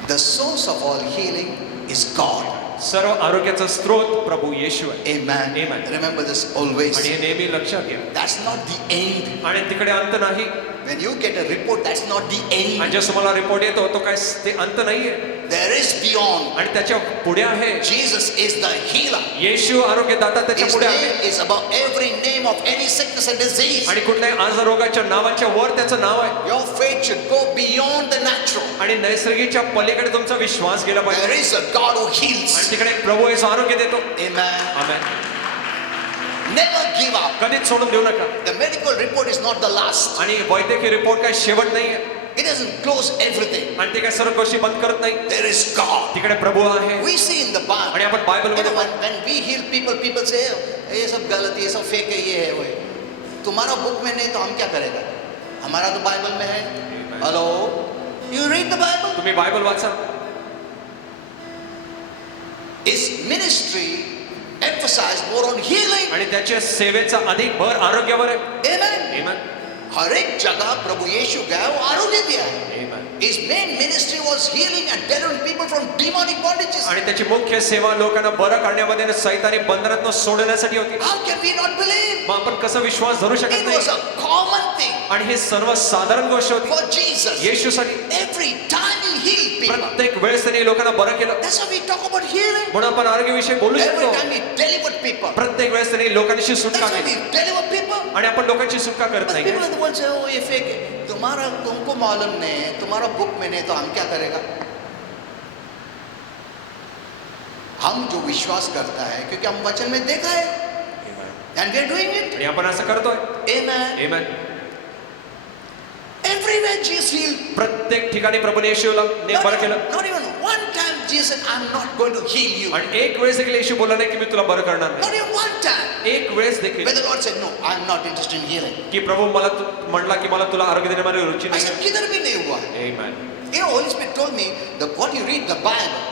The source of all healing is God. सर्व आरोग्याचा स्रोत प्रभु येशू आहे. Amen. Amen. Remember this always. आणि हे नेहमी लक्षात घ्या. That's not the end. आणि तिकडे अंत नाही. When you get a report, that's not the आणि end. जेव्हा तुम्हाला रिपोर्ट येतो तो काय ते अंत नाहीये. There is beyond. आणि त्याच्या पुढे आहे. Jesus is the healer. येशू आरोग्यदाता त्याच्या His पुढे आहे. name is above every name of any sickness and disease. आणि कुठल्याही आजार रोगाच्या नावाच्या वर त्याचं नाव आहे. Your faith should go beyond the natural. आणि नैसर्गिकच्या पलीकडे तुमचा विश्वास गेला There पाहिजे. is a God who heals. आणि तिकडे एक प्रभू आहे जो आरोग्य देतो. Amen. आमेन. Never give up. कधीच सोडून देऊ नका. The medical report is not the last. आणि वैद्यकीय रिपोर्ट काय शेवट नाहीये. It doesn't close everything. आणि ते काय सर्व गोष्टी बंद करत नाही. There is God. तिकडे प्रभू आहे. We see in the Bible. आणि आपण बायबल You मध्ये know, when we heal people, people say, ये सब गलत, ये सब फेक है, ये है वो है. तुम्हारा बुक में नहीं तो हम क्या करेगा? हमारा तो बाइबल में है. Hello, you read the Bible. तुम्ही बायबल वाचा. His ministry emphasized more on healing. आणि त्याच्या सेवेचा अधिक भर आरोग्यावर आहे. Amen. आमेन. हर एक जगह प्रभु यीशु गया, वो आरोग्य दिया है. आमेन. His main ministry was healing and delivering people from demonic bondages. आणि त्याची मुख्य सेवा लोकांना बरं करण्यामध्ये आणि सैतानी बंधनातून सोडण्यासाठी होती. How can we not believe? मग आपण कसा विश्वास धरू शकत It was नाही. a common thing आणि हे सर्वसाधारण गोष्ट होती for Jesus. येशूसाठी. Every time he healed people. प्रत्येक वेळेस त्यांनी लोकांना बरं केलं. That's why we talk about healing. म्हणून आपण आरोग्याविषयी बोलू Every शकतो. time he delivered people. प्रत्येक वेळेस त्यांनी लोकांची सुटका That's why केली. we deliver people. आणि आपण लोकांची सुटका करत But नाही. people in the world say, oh, ये fake है. तुम्हारा तुमको मालूम नहीं, तुम्हारा बुक में नहीं तो हम क्या करेगा? हम जो विश्वास करता है, क्योंकि हम वचन में देखा है, and we are doing it. आणि आपण असं करतोय. Amen. आमेन. Everywhere Jesus healed. प्रत्येक ठिकाणी प्रभूने येशूला बरं केलं. Not even one time Jesus said, I'm not going to heal you. आणि एक वेळेस देखील येशू बोलला नाही की मी तुला बरं करणार Not नाही. even one time. एक वेळेस देखील But the Lord said, no, I'm not interested in healing. की प्रभू मला म्हणला की मला तुला आरोग्य देण्यामध्ये रुची I नाही. said, किधर भी नहीं हुआ. आमेन. You know, Holy Spirit told me that what you read the Bible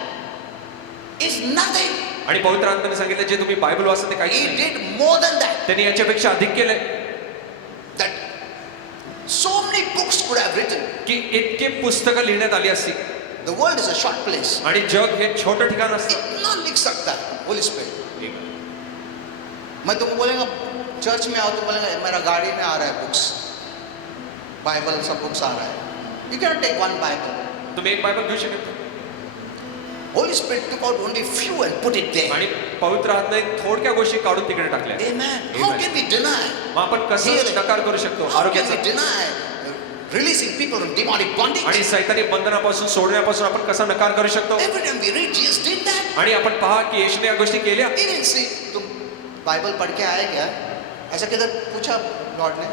is nothing. आणि पवित्र आत्म्याने सांगितलं जे तुम्ही बायबल वाचता ते काही He नाही. did more than that. त्यांनी याच्यापेक्षा अधिक केलंय. That so many books could have written. की इतके पुस्तकं लिहिण्यात आली असती. The world is a short place. आणि जग हे छोटं ठिकाण असतं. इतना लिख सकता है Holy Spirit. मैं तुमको बोलेगा चर्च में आओ तो बोलेगा मेरा गाड़ी में आ रहा है बुक्स, बाइबल सब बुक्स आ रहा है. You cannot take one Bible. तुम्ही एक बायबल घेऊ शकत. Holy Spirit took out only few and put it there. आणि पवित्र आत्म्याने थोडक्या गोष्टी काढून तिकडे टाकल्या. Amen. How can we deny? मग आपण कसं नकार करू शकतो How can आरोग्याचा? we deny releasing people from demonic bondage? आणि सैतानी बंधनापासून सोडण्यापासून आपण कसा नकार करू शकतो? Every time we read, Jesus did that. आणि आपण पहा की येशूने या गोष्टी केल्या. He didn't say, तुम बाइबल पढ़ के आए क्या? ऐसा किधर पूछा लॉर्ड ने?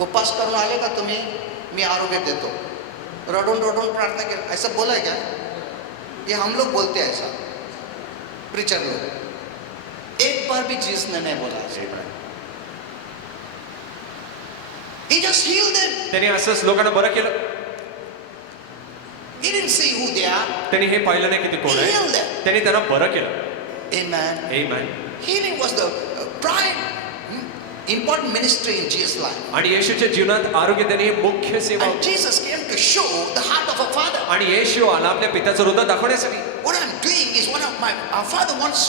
उपवास करून आले का तुम्ही? मी आरोग्य देतो. रडून रडून प्रार्थना केली, ऐसा बोला है क्या? ये हम लोग बोलते हैं ऐसा. प्रीचर लोग, एक बार भी जीसस ने नहीं बोला. He just healed them. त्यांनी असंच लोकांना बरं केलं. He didn't see who they are. त्यांनी हे पाहिलं नाही की ते कोण He आहे. healed them. त्यांनी त्यांना बरं केलं. Amen. Amen. Healing was the prime important ministry in Jesus' life. आणि येशूच्या जीवनात आरोग्य देणे ही मुख्य सेवा And होती. Jesus came to show the heart of our Father. आणि येशू आला आपल्या पित्याचं हृदय दाखवण्यासाठी What I'm doing is what our Father wants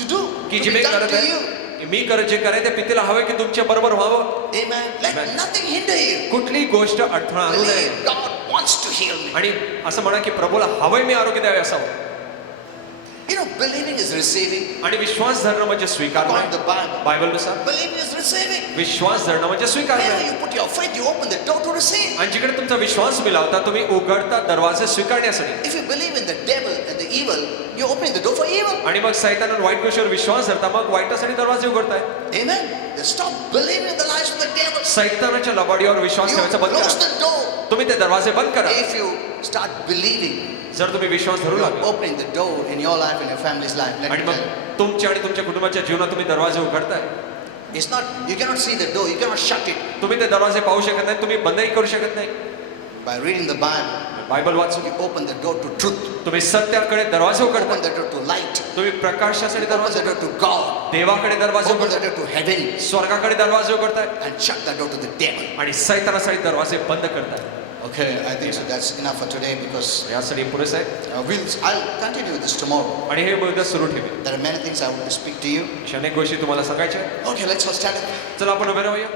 to do. की To जे be मी done करत to you. आहे मी जे करायचं ते पित्याला हवं की तुमच्या बरोबर व्हावं. Amen. Let Amen. nothing hinder you. कुठलीही गोष्ट अडथळा आणू नये. Believe God wants to heal me. आणि असं म्हणा की प्रभूला हवंय मी आरोग्य द्यावे असावं. You know, believing is receiving. आणि विश्वास धरणं म्हणजे According to स्वीकारणं. the Bible. बायबलनुसार Believing is receiving. विश्वास धरणं म्हणजे Wherever स्वीकारणं. you put your faith, you open the door to receive. आणि जिकडे तुमचा विश्वास मिळवता तुम्ही उघडता दरवाजे स्वीकारण्यासाठी. If you believe in the devil and the evil, you're opening the door for evil. आणि मग सैतान आणि वाईट गोष्टीवर विश्वास धरता मग वाईटासाठी दरवाजे उघडताय. Amen. Stop believing in the lies of the devil. सैतानाच्या लबाडीवर Vishwas You ठेवायचा बंद close करा. the door. तुम्ही ते दरवाजे बंद करा. If you start believing, जर तुम्ही विश्वास धरू you're लागला opening the door in your life and your family's life. Let आणि me मग tell you. तुमच्या आणि तुमच्या कुटुंबाच्या जीवनात तुम्ही दरवाजे उघडताय. It's not, you cannot see the door, you cannot shut it तुम्ही ते दरवाजे पाहू शकत नाही, तुम्ही बंदही करू शकत नाही. by reading the Bible. Bible वाचून You open the door to truth, तुम्ही सत्याकडे दरवाजे open उघडताय. the door to light, तुम्ही प्रकाशासाठी open दरवाजे the door to God, देवाकडे दरवाजे open the उघडताय. door to heaven, स्वर्गाकडे दरवाजे उघडताय and shut the door to the devil. आणि सैतानासाठी दरवाजे बंद करताय. Okay, I think so. That's enough for today because यासाठी पुरेसं आहे. I'll continue with this tomorrow. आणि हे मुद्दा सुरू ठेवेल. There are many things I want to speak to you. अशा अनेक गोष्टी तुम्हाला सांगायच्या आहेत. Okay, let's all stand up. चला आपण उभे राहूया.